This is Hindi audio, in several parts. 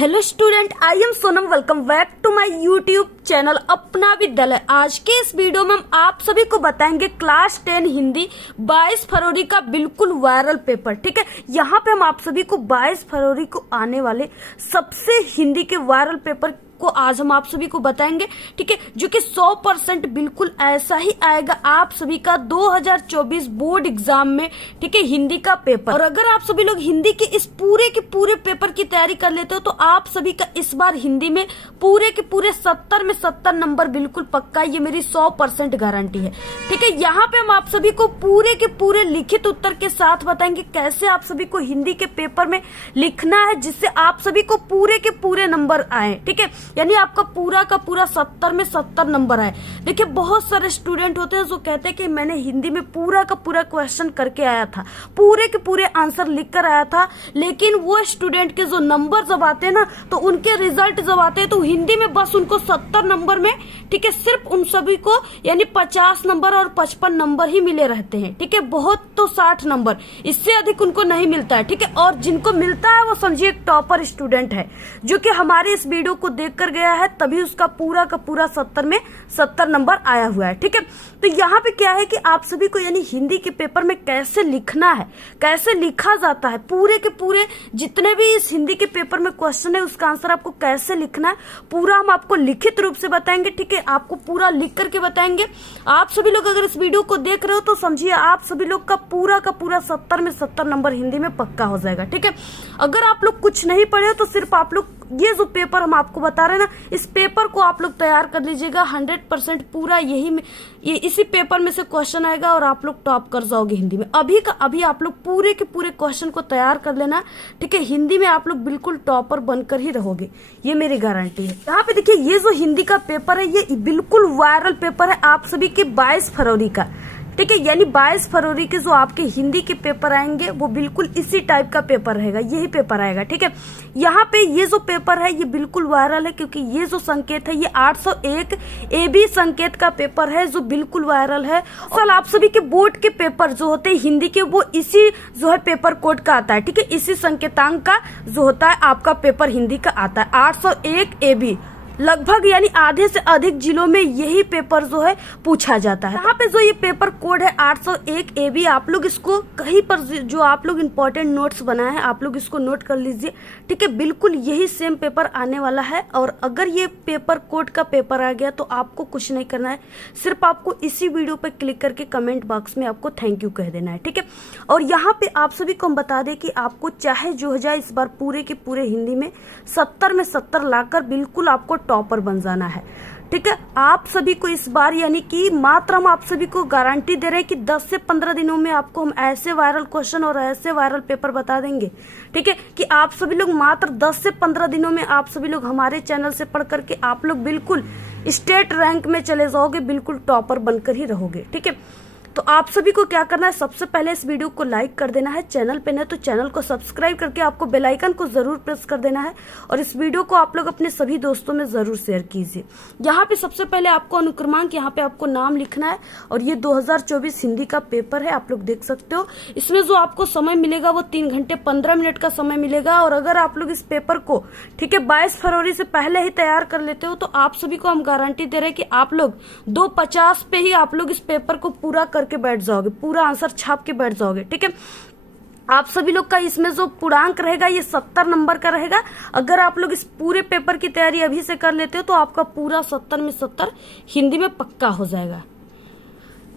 Hello student, I am Sonam. Welcome back to my YouTube channel Apna Vidyalaya. आज के इस वीडियो में हम आप सभी को बताएंगे क्लास 10 हिंदी 22 फरवरी का बिल्कुल वायरल पेपर। ठीक है, यहाँ पे हम आप सभी को 22 फरवरी को आने वाले सबसे हिंदी के वायरल पेपर को आज हम आप सभी को बताएंगे। ठीक है, जो कि 100% बिल्कुल ऐसा ही आएगा आप सभी का 2024 बोर्ड एग्जाम में। ठीक है, हिंदी का पेपर। और अगर आप सभी लोग हिंदी के इस पूरे के पूरे पेपर की तैयारी कर लेते हो तो आप सभी का इस बार हिंदी में पूरे के पूरे 70 में 70 नंबर बिल्कुल पक्का। ये मेरी 100% गारंटी है। ठीक है, यहाँ पे हम आप सभी को पूरे के पूरे लिखित उत्तर के साथ बताएंगे कैसे आप सभी को हिंदी के पेपर में लिखना है जिससे आप सभी को पूरे के पूरे नंबर आए। ठीक है, यानी आपका पूरा का पूरा 70 में 70 नंबर आए। देखिए, बहुत सारे स्टूडेंट होते हैं जो कहते हैं कि मैंने हिंदी में पूरा का पूरा क्वेश्चन करके आया था, पूरे के पूरे आंसर लिख कर आया था, लेकिन वो स्टूडेंट के जो नंबर जब आते हैं ना तो उनके रिजल्ट जब आते हैं तो हिंदी में बस उनको 70 नंबर में, ठीक है, सिर्फ उन सभी को यानी 50 नंबर और 55 नंबर ही मिले रहते हैं। ठीक है, बहुत तो 60 नंबर, इससे अधिक उनको नहीं मिलता है। ठीक है, और जिनको मिलता है वो समझिए एक टॉपर स्टूडेंट है जो कि हमारे इस वीडियो को देख कर गया है, तभी उसका पूरा का पूरा 70 में 70 नंबर आया हुआ है। ठीक है, तो यहाँ पे क्या है कि आप सभी को यानी हिंदी के पेपर में कैसे लिखना है, कैसे लिखा जाता है, पूरे के पूरे जितने भी इस हिंदी के पेपर में क्वेश्चन है उसका आंसर आपको कैसे लिखना है पूरा हम आपको लिखित रूप से बताएंगे। ठीक है, आपको पूरा लिख करके बताएंगे। आप सभी लोग अगर इस वीडियो को देख रहे हो तो समझिए आप सभी लोग का पूरा 70 में 70 नंबर हिंदी में पक्का हो जाएगा। ठीक है, अगर आप लोग कुछ नहीं पढ़े तो सिर्फ आप लोग ये जो पेपर हम आपको बता रहे हैं ना, इस पेपर को आप लोग तैयार कर लीजिएगा। 100% पूरा ये इसी पेपर में से क्वेश्चन आएगा और आप लोग टॉप कर जाओगे हिंदी में। अभी का अभी आप लोग पूरे के पूरे क्वेश्चन को तैयार कर लेना। ठीक है, हिंदी में आप लोग बिल्कुल टॉपर बनकर ही रहोगे, ये मेरी गारंटी है। यहाँ पे देखिए, ये जो हिंदी का पेपर है ये बिल्कुल वायरल पेपर है आप सभी के 22 फरवरी का। ठीक है, यानी 22 फरवरी के जो आपके हिंदी के पेपर आएंगे वो बिल्कुल इसी टाइप का पेपर रहेगा, यही पेपर आएगा। ठीक है, यहाँ पे ये जो पेपर है ये बिल्कुल वायरल है क्योंकि ये जो संकेत है ये 801 AB संकेत का पेपर है जो बिल्कुल वायरल है। और आप सभी के बोर्ड के पेपर जो होते हैं हिंदी के वो इसी जो है पेपर कोड का आता है। ठीक है, इसी संकेतांक का जो होता है आपका पेपर हिंदी का आता है 801 AB। लगभग यानी आधे से अधिक जिलों में यही पेपर जो है पूछा जाता है। यहाँ पे जो ये पेपर कोड है 801 AB, आप लोग इसको कहीं पर जो आप लोग इम्पोर्टेंट नोट्स बनाए हैं आप लोग इसको नोट कर लीजिए। ठीक है, बिल्कुल यही सेम पेपर आने वाला है। और अगर ये पेपर कोड का पेपर आ गया तो आपको कुछ नहीं करना है, सिर्फ आपको इसी वीडियो पे क्लिक करके कमेंट बॉक्स में आपको थैंक यू कह देना है। ठीक है, और यहाँ पे आप सभी को हम बता दें कि आपको चाहे जो हो जाए इस बार पूरे के पूरे हिंदी में 70 में 70 लाकर बिल्कुल आपको टॉपर बन जाना है। ठीक है, आप सभी को इस बार यानी कि मात्र हम आप सभी को गारंटी दे रहे हैं कि 10 से 15 दिनों में आपको हम ऐसे वायरल क्वेश्चन और ऐसे वायरल पेपर बता देंगे। ठीक है, कि आप सभी लोग मात्र 10 से 15 दिनों में आप सभी लोग हमारे चैनल से पढ़ करके आप लोग बिल्कुल स्टेट रैंक में चले जाओगे, बिल्कुल टॉपर बनकर ही रहोगे। ठीक है, तो आप सभी को क्या करना है, सबसे पहले इस वीडियो को लाइक कर देना है, चैनल पे न तो चैनल को सब्सक्राइब करके आपको बेल आइकन को जरूर प्रेस कर देना है और इस वीडियो को आप लोग अपने सभी दोस्तों में जरूर शेयर कीजिए। यहाँ पे सबसे पहले आपको अनुक्रमांक, यहाँ पे आपको नाम लिखना है और ये 2024 हिंदी का पेपर है, आप लोग देख सकते हो। इसमें जो आपको समय मिलेगा वो 3 घंटे 15 मिनट का समय मिलेगा। और अगर आप लोग इस पेपर को, ठीक है, 22 फरवरी से पहले ही तैयार कर लेते हो तो आप सभी को हम गारंटी दे रहे हैं कि आप लोग 250 पे ही आप लोग इस पेपर को पूरा करके बैठ जाओगे, पूरा आंसर छाप के बैठ जाओगे। ठीक है, आप सभी लोग का इसमें जो पूर्णांक रहेगा ये 70 नंबर का रहेगा। अगर आप लोग इस पूरे पेपर की तैयारी अभी से कर लेते हो तो आपका पूरा 70 में 70 हिंदी में पक्का हो जाएगा।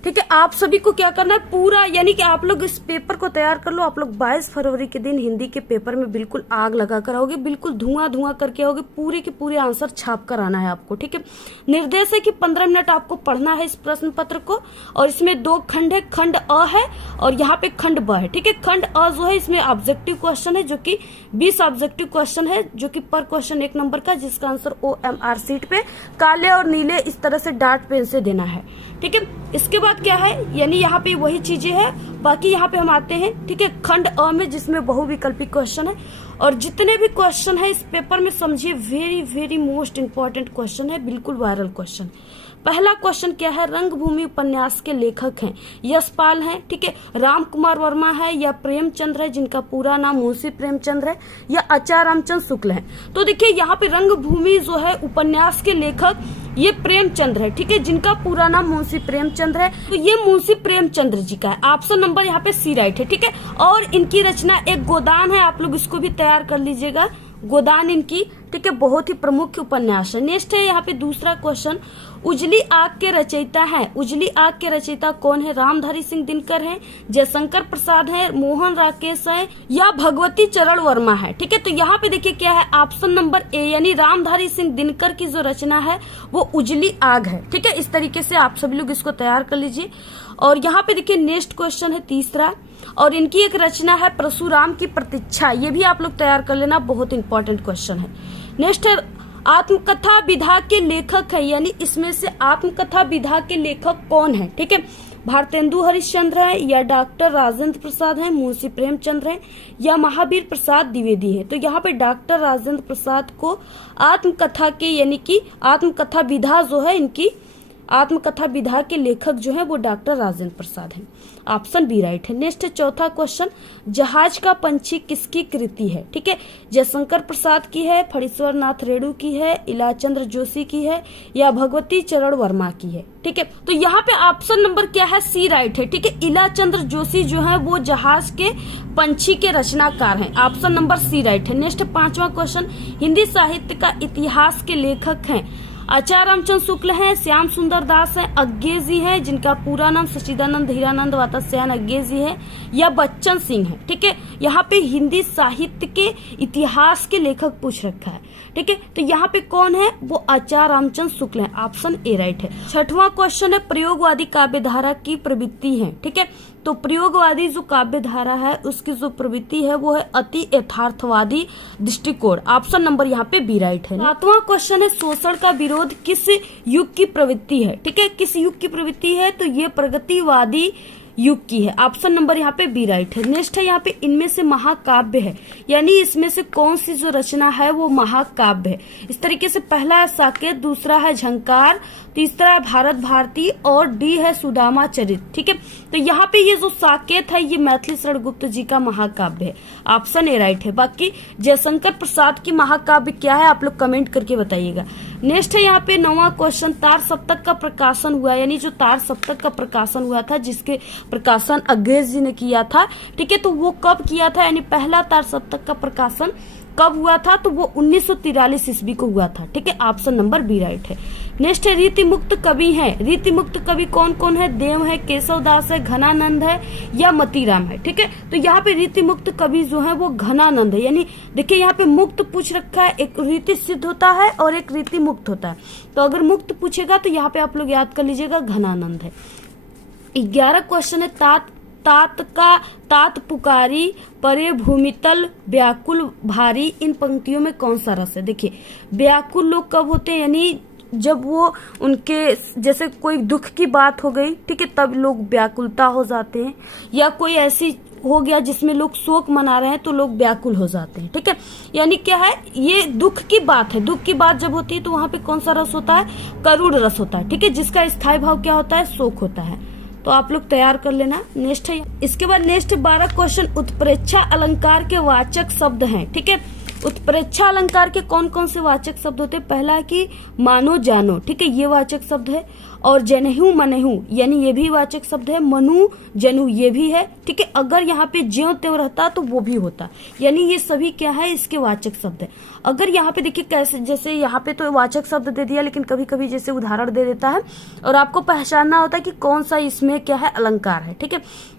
ठीक है, आप सभी को क्या करना है, पूरा यानी कि आप लोग इस पेपर को तैयार कर लो। आप लोग 22 फरवरी के दिन हिंदी के पेपर में बिल्कुल आग लगा कर आओगे, बिल्कुल धुआं धुआं करके आओगे, पूरे के पूरे आंसर छाप कर आना है आपको। ठीक है, निर्देश है कि 15 मिनट आपको पढ़ना है इस प्रश्न पत्र को। और इसमें 2 खंड है, खंड अ है और यहाँ पे खंड ब है। ठीक है, खंड अ जो है इसमें ऑब्जेक्टिव क्वेश्चन है जो कि 20 ऑब्जेक्टिव क्वेश्चन है जो कि पर क्वेश्चन 1 नंबर का, जिसका आंसर OMR सीट पे काले और नीले इस तरह से डार्ट पेन से देना है। ठीक है, इसके बाद क्या है, यानी यहाँ पे वही चीजें हैं। बाकी यहाँ पे हम आते हैं, ठीक है, खंड अ में जिसमें बहुविकल्पी क्वेश्चन है। और जितने भी क्वेश्चन है इस पेपर में समझिए very very most important question है, बिल्कुल वायरल क्वेश्चन। पहला क्वेश्चन क्या है, रंगभूमि उपन्यास के लेखक हैं यशपाल हैं, ठीक है, राम कुमार वर्मा है या प्रेमचंद्र है जिनका पूरा नाम मुंशी प्रेमचंद्र है, या आचार्य रामचंद्र शुक्ल है। तो देखिए यहाँ पे रंगभूमि जो है उपन्यास के लेखक ये प्रेमचंद्र है, ठीक है, जिनका पूरा नाम मुंशी प्रेमचंद्र है। तो ये मुंशी प्रेमचंद्र जी का है, ऑप्शन नंबर यहाँ पे सी राइट है, ठीक है। और इनकी रचना एक गोदान है, आप लोग इसको भी तैयार कर लीजिएगा, गोदान इनकी, ठीक है, बहुत ही प्रमुख उपन्यास है। नेक्स्ट है यहाँ पे दूसरा क्वेश्चन, उजली आग के रचयिता है, उजली आग के रचयिता कौन है, रामधारी सिंह दिनकर है, जयशंकर प्रसाद है, मोहन राकेश है, या भगवती चरण वर्मा है, ठीक है। तो यहाँ पे देखिए क्या है, ऑप्शन नंबर ए यानी रामधारी सिंह दिनकर की जो रचना है वो उजली आग है, ठीक है। इस तरीके से आप सभी लोग इसको तैयार कर लीजिए। और यहाँ पे देखिए नेक्स्ट क्वेश्चन है तीसरा, और इनकी एक रचना है परशुराम की प्रतीक्षा, ये भी आप लोग तैयार कर लेना, बहुत इंपॉर्टेंट क्वेश्चन है। नेक्स्ट है आत्मकथा विधा के लेखक है, यानी इसमें से आत्मकथा विधा के लेखक कौन है, ठीक है, भारतेंदु हरिश्चंद्र है, या डॉक्टर राजेंद्र प्रसाद है, मुंशी प्रेमचंद्र है, या महावीर प्रसाद द्विवेदी है। तो यहाँ पे डॉक्टर राजेंद्र प्रसाद को आत्मकथा के यानी कि आत्मकथा विधा जो है, इनकी आत्मकथा विधा के लेखक जो है वो डॉक्टर राजेंद्र प्रसाद हैं, ऑप्शन बी राइट है। नेक्स्ट है चौथा क्वेश्चन, जहाज का पंछी किसकी कृति है, ठीक है, जयशंकर प्रसाद की है, फणीश्वर नाथ रेणु की है, इलाचंद्र जोशी की है, या भगवती चरण वर्मा की है, ठीक है। तो यहाँ पे ऑप्शन नंबर क्या है, सी राइट है, ठीक है। इलाचंद्र जोशी जो है वो जहाज के पंछी के रचनाकार हैं, ऑप्शन नंबर सी राइट है। नेक्स्ट पांचवा क्वेश्चन, हिंदी साहित्य का इतिहास के लेखक हैं आचार्य रामचंद्र शुक्ल हैं, श्याम सुंदर दास हैं, अज्ञे जी हैं जिनका पूरा नाम सच्चिदानंद हीरानंद वात्स्यायन अज्ञे जी है, या बच्चन सिंह है, ठीक है। यहाँ पे हिंदी साहित्य के इतिहास के लेखक पूछ रखा है, ठीक है। तो यहाँ पे कौन है, वो आचार्य रामचंद्र शुक्ल है, ऑप्शन ए राइट है। छठवां क्वेश्चन है, प्रयोगवादी काव्य धारा की प्रवृत्ति है, ठीक है। तो प्रयोगवादी जो काव्य धारा है उसकी जो प्रवृत्ति है वो है अति यथार्थवादी दृष्टिकोण, ऑप्शन नंबर यहाँ पे बी राइट है। सातवां क्वेश्चन है, शोषण का विरोध किस युग की प्रवृत्ति है, ठीक है, किस युग की प्रवृत्ति है, तो ये प्रगतिवादी युग की है, ऑप्शन नंबर यहाँ पे बी राइट है। नेक्स्ट है यहाँ पे इनमें से महाकाव्य है, यानी इसमें से कौन सी जो रचना है वो महाकाव्य है। इस तरीके से पहला है साकेत, दूसरा है झंकार, तीसरा है भारत भारती, और डी है सुदामा चरित, ठीक है। तो यहाँ पे ये जो साकेत है ये मैथिली शरण गुप्त जी का महाकाव्य है, ऑप्शन ए राइट है। बाकी जयशंकर प्रसाद की महाकाव्य क्या है आप लोग कमेंट करके बताइएगा। नेक्स्ट है यहाँ पे नौवां क्वेश्चन, तार सप्तक का प्रकाशन हुआ, यानी जो तार सप्तक का प्रकाशन हुआ था जिसके प्रकाशन अज्ञे जी ने किया था, ठीक है, तो वो कब किया था, यानी पहला तार सप्तक का प्रकाशन कब हुआ था, तो वो 1943 ईस्वी को हुआ था, ठीक है, ऑप्शन नंबर बी राइट है। नेक्स्ट है रीति मुक्त कवि है, रीति मुक्त कवि कौन कौन है, देव है, केशव दास है, घनानंद है, या मतीराम है, ठीक है। तो यहाँ पे रीति मुक्त कवि जो है वो घनानंद है, यानी देखिए यहाँ पे मुक्त पूछ रखा है, एक रीति सिद्ध होता है और एक रीति मुक्त होता है, तो अगर मुक्त पूछेगा तो यहाँ पे आप लोग याद कर लीजिएगा घनानंद है। 11 क्वेश्चन है, तात पुकारी परे भूमितल व्याकुल भारी, इन पंक्तियों में कौन सा रस है। देखिए व्याकुल लोग कब होते हैं, यानी जब वो उनके जैसे कोई दुख की बात हो गई, ठीक है, तब लोग व्याकुलता हो जाते हैं, या कोई ऐसी हो गया जिसमें लोग शोक मना रहे हैं तो लोग व्याकुल हो जाते हैं, ठीक है। यानी क्या है, ये दुख की बात है, दुख की बात जब होती है तो वहां पे कौन सा रस होता है, करुण रस होता है, ठीक है, जिसका स्थायी भाव क्या होता है, शोक होता है। तो आप लोग तैयार कर लेना। नेक्स्ट है इसके बाद नेक्स्ट 12 क्वेश्चन, उत्प्रेक्षा अलंकार के वाचक शब्द हैं, ठीक है। उत्प्रेक्षा अलंकार के कौन कौन से वाचक शब्द होते हैं, पहला है कि मानो जानो, ठीक है, ये वाचक शब्द है, और जनहु मनहु यानी ये भी वाचक शब्द है, मनु जनु ये भी है, ठीक है। अगर यहाँ पे ज्यों त्यों रहता तो वो भी होता, यानी ये सभी क्या है, इसके वाचक शब्द है। अगर यहाँ पे देखिए कैसे, जैसे यहाँ पे तो वाचक शब्द दे दिया, लेकिन कभी कभी जैसे उदाहरण दे देता है और आपको पहचानना होता है कि कौन सा इसमें क्या है अलंकार है, ठीक है।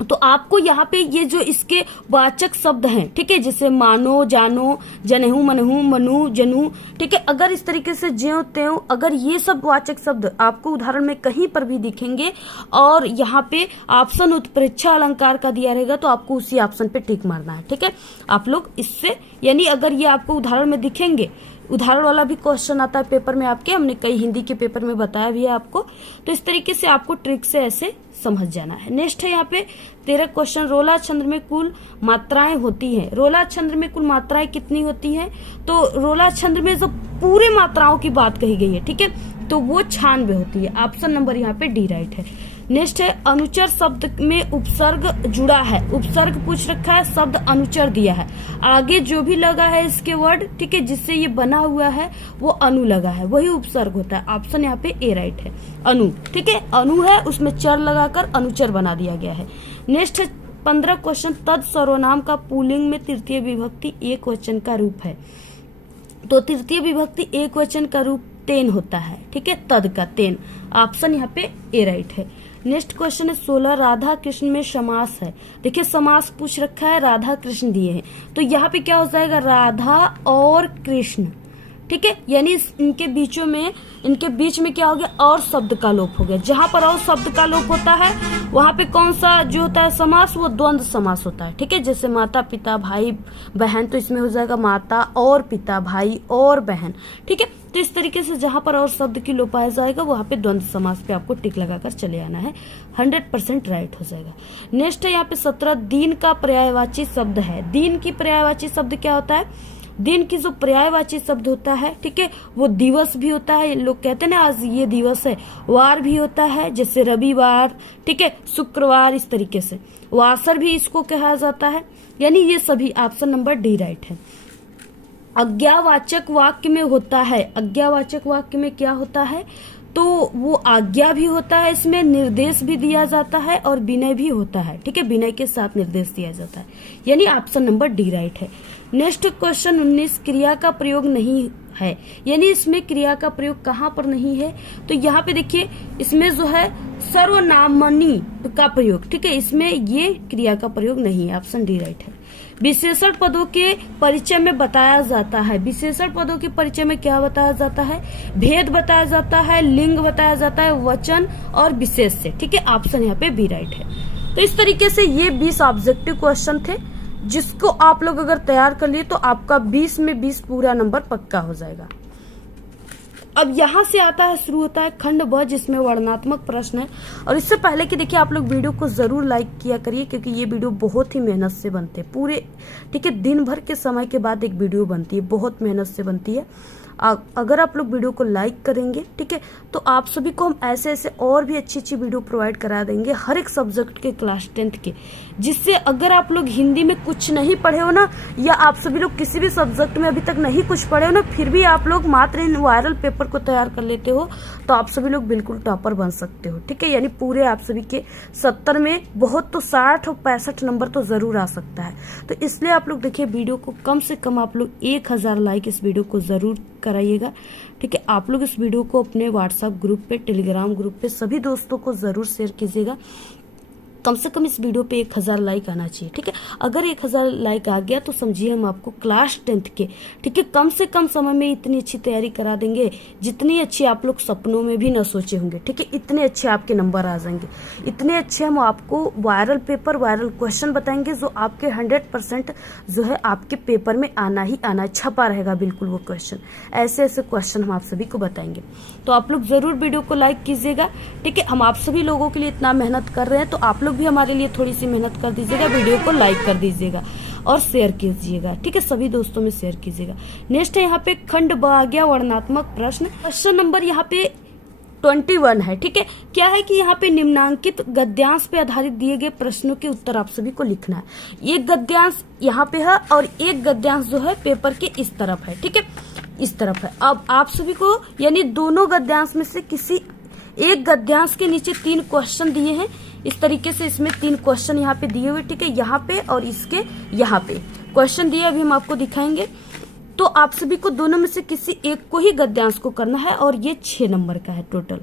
तो आपको यहाँ पे ये जो इसके वाचक शब्द हैं, ठीक है, जैसे मानो जानो जनहु मनहु मनु जनु, ठीक है, अगर इस तरीके से ज्यों त्यों, अगर ये सब वाचक शब्द आपको उदाहरण में कहीं पर भी दिखेंगे और यहाँ पे ऑप्शन उत्प्रेक्षा अलंकार का दिया रहेगा तो आपको उसी ऑप्शन पे टिक मारना है, ठीक है। आप लोग इससे यानी अगर ये आपको उदाहरण में दिखेंगे, उदाहरण वाला भी क्वेश्चन आता है पेपर में आपके, हमने कई हिंदी के पेपर में बताया भी है आपको, तो इस तरीके से आपको ट्रिक से ऐसे समझ जाना है। नेक्स्ट है यहाँ पे 13 क्वेश्चन, रोला छंद में कुल मात्राएं होती हैं, रोला छंद में कुल मात्राएं कितनी होती हैं, तो रोला छंद में जो पूरे मात्राओं की बात कही गई है, ठीक है, तो वो 96 होती है। ऑप्शन नंबर यहाँ पे डी राइट है। नेक्स्ट है अनुचर शब्द में उपसर्ग जुड़ा है। उपसर्ग पूछ रखा है, शब्द अनुचर दिया है, आगे जो भी लगा है इसके वर्ड, ठीक है, जिससे ये बना हुआ है वो अनु लगा है, वही उपसर्ग होता है। ऑप्शन यहाँ पे ए राइट है, अनु, ठीक है, अनु है, उसमें चर लगाकर अनुचर बना दिया गया है। नेक्स्ट है 15 क्वेश्चन, तद सर्वनाम का पुल्लिंग में तृतीय विभक्ति एक वचन का रूप है। तो तृतीय विभक्ति एक वचन का रूप तेन होता है, ठीक है, तद का तेन। ऑप्शन यहाँ पे ए राइट है। नेक्स्ट क्वेश्चन है 16, राधा कृष्ण में समास है। देखिए समास पूछ रखा है, राधा कृष्ण दिए हैं, तो यहाँ पे क्या हो जाएगा, राधा और कृष्ण, ठीक है, यानी इनके बीच में क्या हो गया, और शब्द का लोप हो गया। जहां पर और शब्द का लोप होता है वहां पे कौन सा जो होता है समास, वो द्वंद्व समास होता है, ठीक है, जैसे माता पिता भाई बहन, तो इसमें हो जाएगा माता और पिता, भाई और बहन, ठीक है। तो इस तरीके से जहां पर और शब्द की लोप आया जाएगा वहां पे द्वंद्व समास पे आपको टिक लगाकर चले आना है, 100% राइट हो जाएगा। नेक्स्ट है यहाँ पे 17, दिन का पर्यायवाची शब्द है। दिन की पर्यायवाची शब्द क्या होता है, दिन की जो पर्यायवाची शब्द होता है, ठीक है, वो दिवस भी होता है, लोग कहते हैं ना आज ये दिवस है, वार भी होता है, जैसे रविवार, ठीक है, शुक्रवार, इस तरीके से वासर भी इसको कहा जाता है, यानी ये सभी। ऑप्शन नंबर डी राइट है। आज्ञावाचक वाक्य में होता है, आज्ञावाचक वाक्य में क्या होता है, तो वो आज्ञा भी होता है, इसमें निर्देश भी दिया जाता है और विनय भी होता है, ठीक है, विनय के साथ निर्देश दिया जाता है, यानी ऑप्शन नंबर डी राइट है। नेक्स्ट क्वेश्चन 19, क्रिया का प्रयोग नहीं है, यानी इसमें क्रिया का प्रयोग कहाँ पर नहीं है, तो यहाँ पे देखिए इसमें जो है सर्वनामनी का प्रयोग, ठीक है, इसमें ये क्रिया का प्रयोग नहीं है, ऑप्शन डी राइट है। विशेषण पदों के परिचय में बताया जाता है। विशेषण पदों के परिचय में क्या बताया जाता है, भेद बताया जाता है, लिंग बताया जाता है, वचन और विशेष से, ठीक है, ऑप्शन यहाँ पे बी राइट है। तो इस तरीके से ये 20 ऑब्जेक्टिव क्वेश्चन थे, जिसको आप लोग अगर तैयार कर लिए तो आपका 20 में 20 पूरा नंबर पक्का हो जाएगा। अब यहाँ से आता है, शुरू होता है खंड ब, जिसमें वर्णनात्मक प्रश्न है। और इससे पहले कि देखिए आप लोग वीडियो को जरूर लाइक किया करिए, क्योंकि ये वीडियो बहुत ही मेहनत से बनते हैं पूरे, ठीक है, दिन भर के समय के बाद एक वीडियो बनती है, बहुत मेहनत से बनती है। अगर आप लोग वीडियो को लाइक करेंगे, ठीक है, तो आप सभी को हम ऐसे ऐसे और भी अच्छी अच्छी वीडियो प्रोवाइड करा देंगे हर एक सब्जेक्ट के क्लास 10th के, जिससे अगर आप लोग हिंदी में कुछ नहीं पढ़े हो ना, या आप सभी लोग किसी भी सब्जेक्ट में अभी तक नहीं कुछ पढ़े हो ना, फिर भी आप लोग मात्र इन वायरल पेपर को तैयार कर लेते हो, तो आप सभी लोग बिल्कुल टॉपर बन सकते हो, ठीक है, यानी पूरे आप सभी के 70 में बहुत तो 60 और 65 नंबर तो जरूर आ सकता है। तो इसलिए आप लोग देखिए वीडियो को कम से कम आप लोग 1000 लाइक इस वीडियो को जरूर कराइएगा, ठीक है। आप लोग इस वीडियो को अपने व्हाट्सएप ग्रुप पे, टेलीग्राम ग्रुप पे सभी दोस्तों को जरूर शेयर कीजिएगा। कम से कम इस वीडियो पे 1000 लाइक आना चाहिए, ठीक है। अगर 1000 लाइक आ गया तो समझिए हम आपको क्लास 10th के, ठीक है, कम से कम समय में इतनी अच्छी तैयारी करा देंगे जितनी अच्छी आप लोग सपनों में भी न सोचे होंगे, ठीक है। इतने अच्छे आपके नंबर आ जाएंगे, इतने अच्छे हम आपको वायरल पेपर, वायरल क्वेश्चन बताएंगे जो आपके 100% जो है आपके पेपर में आना ही आना, छपा रहेगा बिल्कुल वो क्वेश्चन। ऐसे ऐसे क्वेश्चन हम आप सभी को बताएंगे, तो आप लोग जरूर वीडियो को लाइक कीजिएगा, ठीक है। हम आप सभी लोगों के लिए इतना मेहनत कर रहे हैं, तो आप लोग भी हमारे लिए थोड़ी सी मेहनत कर दीजिएगा, वीडियो को लाइक कर दीजिएगा और शेयर कीजिएगा, ठीक है, सभी दोस्तों में शेयर कीजिएगा। नेक्स्ट है यहाँ पे खंड ब आ गया, वर्णनात्मक प्रश्न। क्वेश्चन नंबर यहाँ पे 21 है, ठीक है। क्या है कि यहाँ पे निम्नांकित गद्यांश पे आधारित दिए गए प्रश्नों के उत्तर आप सभी को लिखना है। एक गद्यांश यहाँ पे है और एक गद्यांश जो है पेपर के इस तरफ है, ठीक है, इस तरफ है। अब आप सभी को यानी दोनों गद्यांश में से किसी एक गद्यांश के नीचे 3 क्वेश्चन दिए हैं, इस तरीके से इसमें 3 क्वेश्चन यहाँ पे दिए हुए, ठीक है, यहाँ पे और इसके यहाँ पे क्वेश्चन दिए, अभी हम आपको दिखाएंगे। तो आप सभी को दोनों में से किसी एक को ही गद्यांश को करना है और ये 6 नंबर का है टोटल।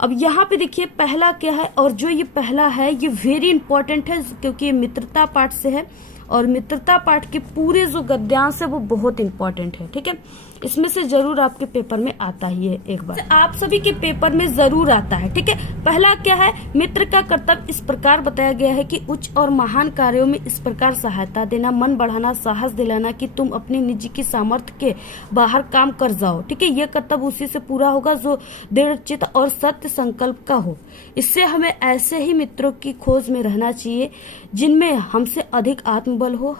अब यहाँ पे देखिए पहला क्या है, और जो ये पहला है ये वेरी इंपॉर्टेंट है, क्योंकि ये मित्रता पाठ से है और मित्रता पाठ के पूरे जो गद्यांश है वो बहुत इंपॉर्टेंट है, ठीक है। इसमें से जरूर आपके पेपर में आता ही है, एक बार आप सभी के पेपर में जरूर आता है, ठीक है। पहला क्या है, मित्र का कर्तव्य इस प्रकार बताया गया है कि उच्च और महान कार्यों में इस प्रकार सहायता देना, मन बढ़ाना, साहस दिलाना कि तुम अपनी निजी की सामर्थ्य के बाहर काम कर जाओ, ठीक है। यह कर्तव्य उसी से पूरा होगा जो दृढ़चित्त और सत्य संकल्प का हो। इससे हमें ऐसे ही मित्रों की खोज में रहना चाहिए जिनमें हमसे अधिक आत्मबल हो,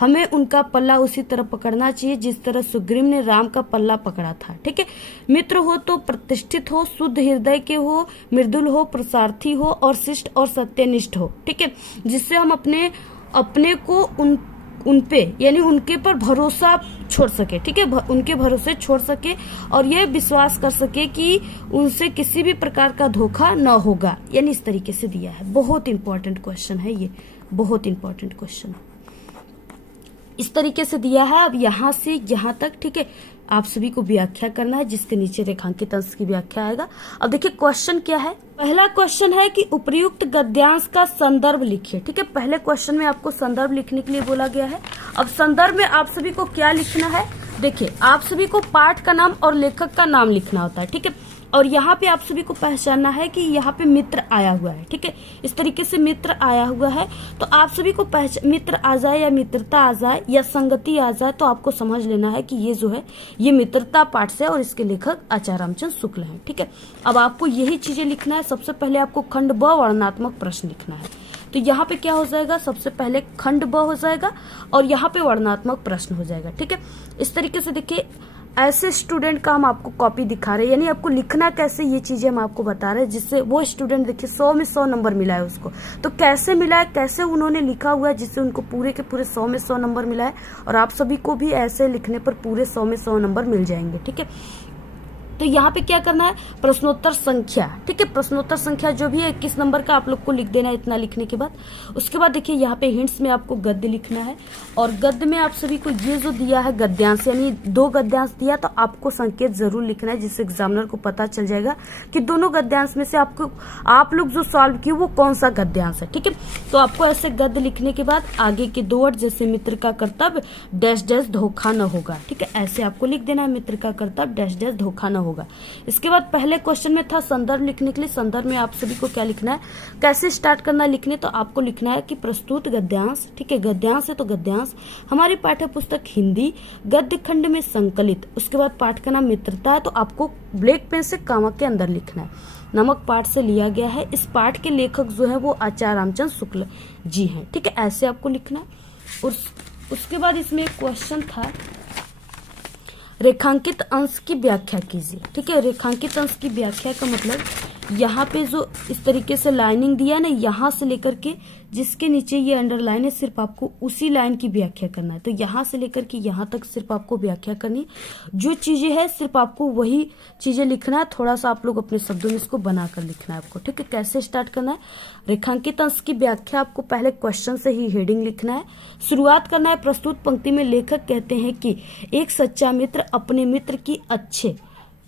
हमें उनका पल्ला उसी तरह पकड़ना चाहिए जिस तरह सुग्रीव ने राम का पल्ला पकड़ा था। ठीक है, मित्र हो तो प्रतिष्ठित हो, शुद्ध हृदय के हो, मृदुल हो, प्रसार्थी हो और शिष्ट और सत्यनिष्ठ हो। ठीक है, जिससे हम अपने को उनपे यानी उनके पर भरोसा छोड़ सके। ठीक है, उनके भरोसे छोड़ सके और ये विश्वास कर सके कि उनसे किसी भी प्रकार का धोखा न होगा, यानी इस तरीके से दिया है। बहुत इंपॉर्टेंट क्वेश्चन है ये, बहुत इंपॉर्टेंट क्वेश्चन इस तरीके से दिया है। अब यहाँ से यहाँ तक, ठीक है, आप सभी को व्याख्या करना है जिसके नीचे रेखांकित अंश की व्याख्या आएगा। अब देखिए क्वेश्चन क्या है। पहला क्वेश्चन है कि उपर्युक्त गद्यांश का संदर्भ लिखिए। ठीक है, पहले क्वेश्चन में आपको संदर्भ लिखने के लिए बोला गया है। अब संदर्भ में आप सभी को क्या लिखना है, देखिए आप सभी को पाठ का नाम और लेखक का नाम लिखना होता है। ठीक है, और यहाँ पे आप सभी को पहचानना है कि यहाँ पे मित्र आया हुआ है। ठीक है, इस तरीके से मित्र आया हुआ है तो आप सभी को मित्र आ जाए या मित्रता आ जाए या संगति आ जाए तो आपको समझ लेना है कि ये जो है ये मित्रता पाठ से और इसके लेखक आचार्य रामचंद्र शुक्ल हैं। ठीक है, अब आपको यही चीजें लिखना है। सबसे पहले आपको खंड ब वर्णनात्मक प्रश्न लिखना है। तो यहाँ पे क्या हो जाएगा, सबसे पहले खंड ब हो जाएगा और यहाँ पे वर्णनात्मक प्रश्न हो जाएगा। ठीक है, इस तरीके से देखिए ऐसे स्टूडेंट का हम आपको कॉपी दिखा रहे हैं, यानी आपको लिखना कैसे ये चीजें हम आपको बता रहे हैं, जिससे वो स्टूडेंट देखिए 100 में 100 नंबर मिला है उसको। तो कैसे मिला है, कैसे उन्होंने लिखा हुआ है जिससे उनको पूरे के पूरे 100 में 100 नंबर मिला है, और आप सभी को भी ऐसे लिखने पर पूरे 100 में 100 नंबर मिल जाएंगे। ठीक है, तो यहाँ पे क्या करना है, प्रश्नोत्तर संख्या। ठीक है, प्रश्नोत्तर संख्या जो भी है 21 नंबर का आप लोग को लिख देना है इतना लिखने के बाद। उसके बाद देखिए यहाँ पे हिंट्स में आपको गद्य लिखना है और गद्य में आप सभी को ये जो दिया है गद्यांश, यानी 2 गद्यांश दिया तो आपको संकेत जरूर लिखना है जिससे एग्जामिनर को पता चल जाएगा कि दोनों गद्यांश में से आप लोग जो सॉल्व किए वो कौन सा गद्यांश है। ठीक है, तो आपको ऐसे गद्य लिखने के बाद आगे के 2 वर्ड जैसे मित्र का कर्तव्य डैश डैश धोखा न होगा। ठीक है, ऐसे आपको लिख देना है, मित्र का कर्तव्य डैश डैश धोखा न होगा। इसके बाद पहले क्वेश्चन में था संदर्भ लिखने के लिए। संदर्भ में आप सभी को क्या लिखना है, कैसे स्टार्ट करना है लिखने, तो आपको लिखना है कि प्रस्तुत गद्यांश। ठीक है, गद्यांश है तो गद्यांश हमारी पाठ्य पुस्तक हिंदी गद्य खंड में संकलित। उसके बाद पाठ का नाम मित्रता है तो आपको ब्लैक पेन से कामा के अंदर लिखना है। नमक पाठ से लिया गया है। इस पाठ के लेखक जो है वो आचार्य रामचंद्र शुक्ल जी हैं। ठीक है, ऐसे आपको लिखना है। और उसके बाद इसमें एक क्वेश्चन था रेखांकित अंश की व्याख्या कीजिए। ठीक है, रेखांकित अंश की व्याख्या का मतलब यहाँ पे जो इस तरीके से लाइनिंग दिया है ना, यहाँ से लेकर के जिसके नीचे ये अंडरलाइन है सिर्फ आपको उसी लाइन की व्याख्या करना है। तो यहाँ से लेकर के यहाँ तक सिर्फ आपको व्याख्या करनी, जो चीजें है सिर्फ आपको वही चीजें लिखना है। थोड़ा सा आप लोग अपने शब्दों में इसको बनाकर लिखना है आपको। ठीक है, कैसे स्टार्ट करना है, रेखांकित अंश की व्याख्या आपको पहले क्वेश्चन से ही हेडिंग लिखना है। शुरुआत करना है, प्रस्तुत पंक्ति में लेखक कहते हैं कि एक सच्चा मित्र अपने मित्र की अच्छे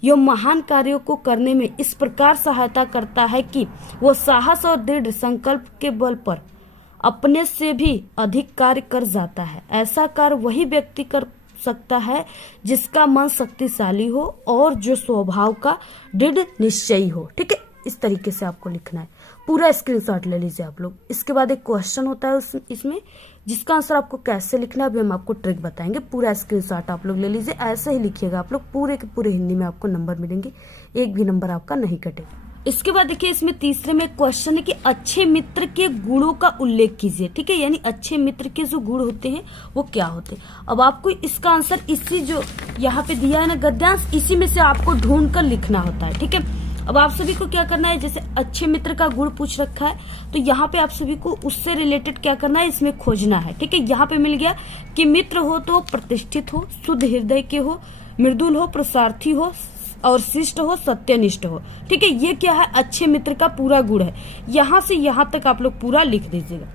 यो महान कार्यों को करने में इस प्रकार सहायता करता है कि वो साहस और दृढ़ संकल्प के बल पर अपने से भी अधिक कार्य कर जाता है। ऐसा कार्य वही व्यक्ति कर सकता है जिसका मन शक्तिशाली हो और जो स्वभाव का दृढ़ निश्चयी हो। ठीक है, इस तरीके से आपको लिखना है। पूरा स्क्रीनशॉट ले लीजिए आप लोग। इसके बाद एक क्वेश्चन होता है इसमें जिसका आंसर आपको कैसे लिखना है अभी हम आपको ट्रिक बताएंगे। पूरा स्क्रीनशॉट आप लोग ले लीजिए, ऐसे ही लिखिएगा आप लोग, पूरे के पूरे हिंदी में आपको नंबर मिलेंगे, एक भी नंबर आपका नहीं कटेगा। इसके बाद देखिए इसमें तीसरे में क्वेश्चन है कि अच्छे मित्र के गुणों का उल्लेख कीजिए। ठीक है, यानी अच्छे मित्र के जो गुण होते हैं वो क्या होते हैं। अब आपको इसका आंसर इसी जो यहाँ पे दिया है ना गद्यांश, इसी में से आपको ढूंढ कर लिखना होता है। ठीक है, अब आप सभी को क्या करना है, जैसे अच्छे मित्र का गुण पूछ रखा है तो यहाँ पे आप सभी को उससे रिलेटेड क्या करना है, इसमें खोजना है। ठीक है, यहाँ पे मिल गया कि मित्र हो तो प्रतिष्ठित हो, शुद्ध हृदय के हो, मृदुल हो, प्रसार्थी हो और शिष्ट हो, सत्यनिष्ठ हो। ठीक है, ये क्या है, अच्छे मित्र का पूरा गुण है। यहाँ से यहाँ तक आप लोग पूरा लिख दीजिएगा।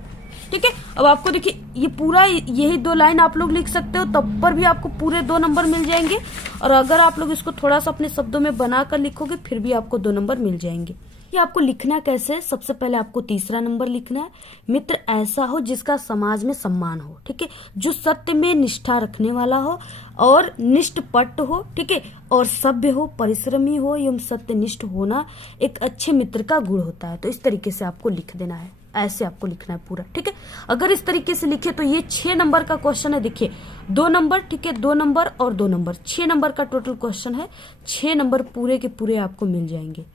ठीक है, अब आपको देखिए ये पूरा यही 2 लाइन आप लोग लिख सकते हो, तब पर भी आपको पूरे 2 नंबर मिल जाएंगे। और अगर आप लोग इसको थोड़ा सा अपने शब्दों में बनाकर लिखोगे फिर भी आपको 2 नंबर मिल जाएंगे। ये आपको लिखना कैसे है, सबसे पहले आपको तीसरा नंबर लिखना है। मित्र ऐसा हो जिसका समाज में सम्मान हो। ठीक है, जो सत्य में निष्ठा रखने वाला हो और निष्ठपट हो। ठीक है, और सभ्य हो, परिश्रमी हो एवं सत्यनिष्ठ होना एक अच्छे मित्र का गुण होता है। तो इस तरीके से आपको लिख देना है, ऐसे आपको लिखना है पूरा। ठीक है, अगर इस तरीके से लिखे तो ये 6 नंबर का क्वेश्चन है। देखिए 2 नंबर, ठीक है, 2 नंबर और 2 नंबर, 6 नंबर का टोटल क्वेश्चन है। 6 नंबर पूरे के पूरे आपको मिल जाएंगे।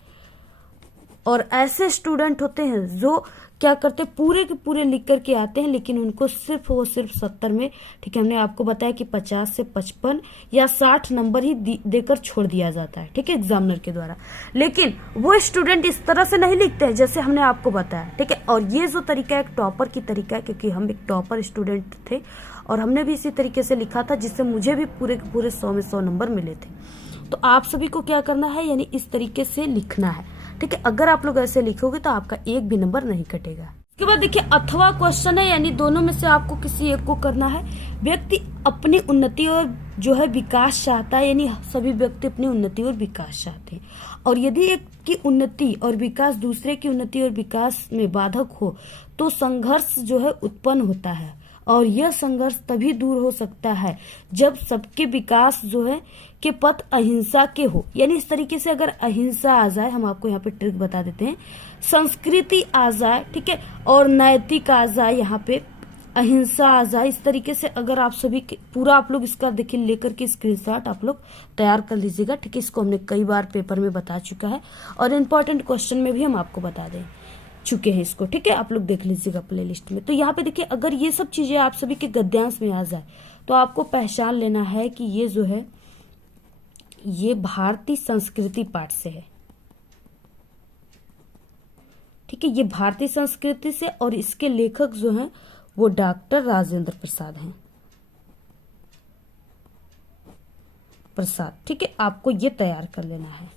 और ऐसे स्टूडेंट होते हैं जो क्या करते हैं, पूरे के पूरे लिख करके आते हैं, लेकिन उनको सिर्फ 70 में, ठीक है, हमने आपको बताया कि 50 से 55 या 60 नंबर ही देकर छोड़ दिया जाता है, ठीक है, एग्जामिनर के द्वारा। लेकिन वो स्टूडेंट इस तरह से नहीं लिखते हैं जैसे हमने आपको बताया, ठीक है। और ये जो तरीका एक टॉपर की तरीका है, क्योंकि हम एक टॉपर स्टूडेंट थे और हमने भी इसी तरीके से लिखा था, जिससे मुझे भी पूरे के पूरे 100 में 100 नंबर मिले थे। तो आप सभी को क्या करना है, यानी इस तरीके से लिखना है, ठीक है। अगर आप लोग ऐसे लिखोगे तो आपका एक भी नंबर नहीं कटेगा। इसके बाद देखिए अथवा क्वेश्चन है, यानी दोनों में से आपको किसी एक को करना है। व्यक्ति अपनी उन्नति और जो है विकास चाहता है, यानी सभी व्यक्ति अपनी उन्नति और विकास चाहते हैं, और यदि एक की उन्नति और विकास दूसरे की उन्नति और विकास में बाधक हो तो संघर्ष जो है उत्पन्न होता है, और यह संघर्ष तभी दूर हो सकता है जब सबके विकास जो है के पथ अहिंसा के हो। यानी इस तरीके से अगर अहिंसा आ जाए, हम आपको यहाँ पे ट्रिक बता देते हैं, संस्कृति आ जाए, ठीक है, और नैतिक आ जाए, यहाँ पे अहिंसा आ जाए, इस तरीके से अगर आप सभी पूरा आप लोग इसका देखिए लेकर के स्क्रीनशॉट आप लोग तैयार कर लीजिएगा, ठीक है। इसको हमने कई बार पेपर में बता चुका है और इम्पोर्टेंट क्वेश्चन में भी हम आपको बता दें चुके हैं इसको, ठीक है। आप लोग देख लीजिएगा प्ले लिस्ट में। तो यहाँ पे देखिए अगर ये सब चीजें आप सभी के गद्यांश में आ जाए तो आपको पहचान लेना है कि ये जो है ये भारतीय संस्कृति पाठ से है, ठीक है, ये भारतीय संस्कृति से, और इसके लेखक जो हैं वो डॉक्टर राजेंद्र प्रसाद हैं, ठीक है। आपको ये तैयार कर लेना है।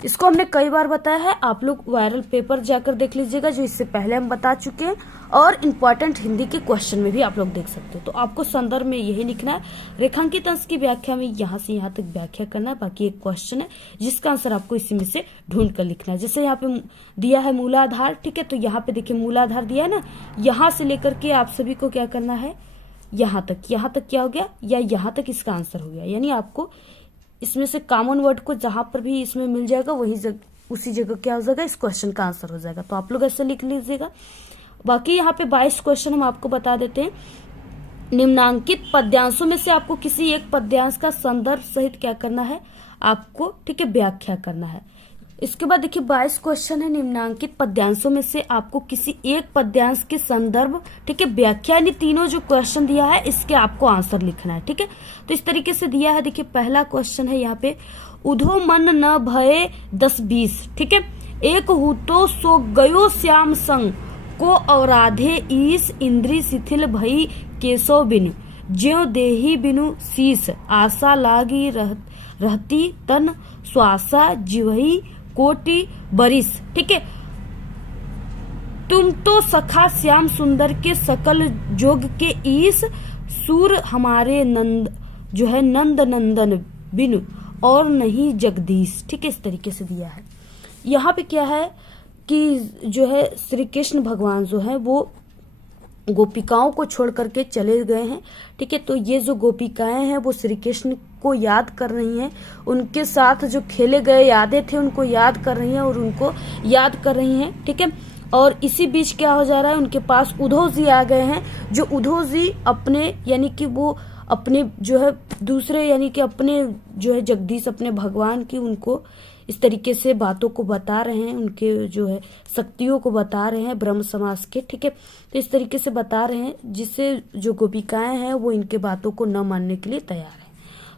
इसको हमने कई बार बताया है, आप लोग वायरल पेपर जाकर देख लीजिएगा जो इससे पहले हम बता चुके हैं, और इम्पोर्टेंट हिंदी के क्वेश्चन में भी आप लोग देख सकते हो। तो आपको संदर्भ में यही लिखना है, रेखांकित अंश की व्याख्या में यहाँ से यहाँ तक व्याख्या करना है। बाकी एक क्वेश्चन है जिसका आंसर आपको इसी में से ढूंढ कर लिखना है। जैसे यहाँ पे दिया है मूलाधार, ठीक है, तो यहाँ पे देखिए मूलाधार दिया है ना, यहाँ से लेकर के आप सभी को क्या करना है, यहाँ तक क्या हो गया, या यहाँ तक इसका आंसर हो गया। यानी आपको इसमें से कॉमन वर्ड को जहां पर भी इसमें मिल जाएगा उसी जगह क्या हो जाएगा, इस क्वेश्चन का आंसर हो जाएगा। तो आप लोग ऐसे लिख लीजिएगा। बाकी यहाँ पे 22 क्वेश्चन हम आपको बता देते हैं। निम्नांकित पद्यांशों में से आपको किसी एक पद्यांश का संदर्भ सहित क्या करना है आपको, ठीक है, व्याख्या करना है। इसके बाद देखिए 22 क्वेश्चन है। निम्नांकित पद्यांशों में से आपको किसी एक पद्यांश के संदर्भ, ठीक है, व्याख्या, यानी तीनों जो क्वेश्चन दिया है इसके आपको आंसर लिखना है, ठीक है। तो इस तरीके से दिया है। देखिए पहला क्वेश्चन है यहाँ पे, उधो मन न भये 10-20, ठीक है, एक हूतो सो गयो श्याम संग को औराधे ईस इंद्री शिथिल भई केशव बिनु ज्यों देही बिनु शीस आशा लागी रहती तन स्वासा जिवही कोटि बरिस, ठीक है। तुम तो सखा श्याम सुंदर के सकल जोग के ईस सूर हमारे नंद जो है नंद नंदन बिनु और नहीं जगदीश, ठीक है। इस तरीके से दिया है। यहाँ पे क्या है कि जो है श्री कृष्ण भगवान जो है वो गोपिकाओं को छोड़ करके चले गए हैं, ठीक है। तो ये जो गोपिकाएं हैं वो श्री कृष्ण को याद कर रही हैं, उनके साथ जो खेले गए यादें थे उनको याद कर रही हैं और उनको याद कर रही हैं, ठीक है। और इसी बीच क्या हो जा रहा है, उनके पास उद्धव जी आ गए हैं, जो उद्धव जी अपने यानी कि वो अपने जो है दूसरे यानी कि अपने जो है जगदीश अपने भगवान की उनको इस तरीके से बातों को बता रहे हैं, उनके जो है शक्तियों को बता रहे हैं ब्रह्म समाज के, ठीक है। तो इस तरीके से बता रहे हैं जिससे जो गोपिकाएं हैं वो इनके बातों को न मानने के लिए तैयार है।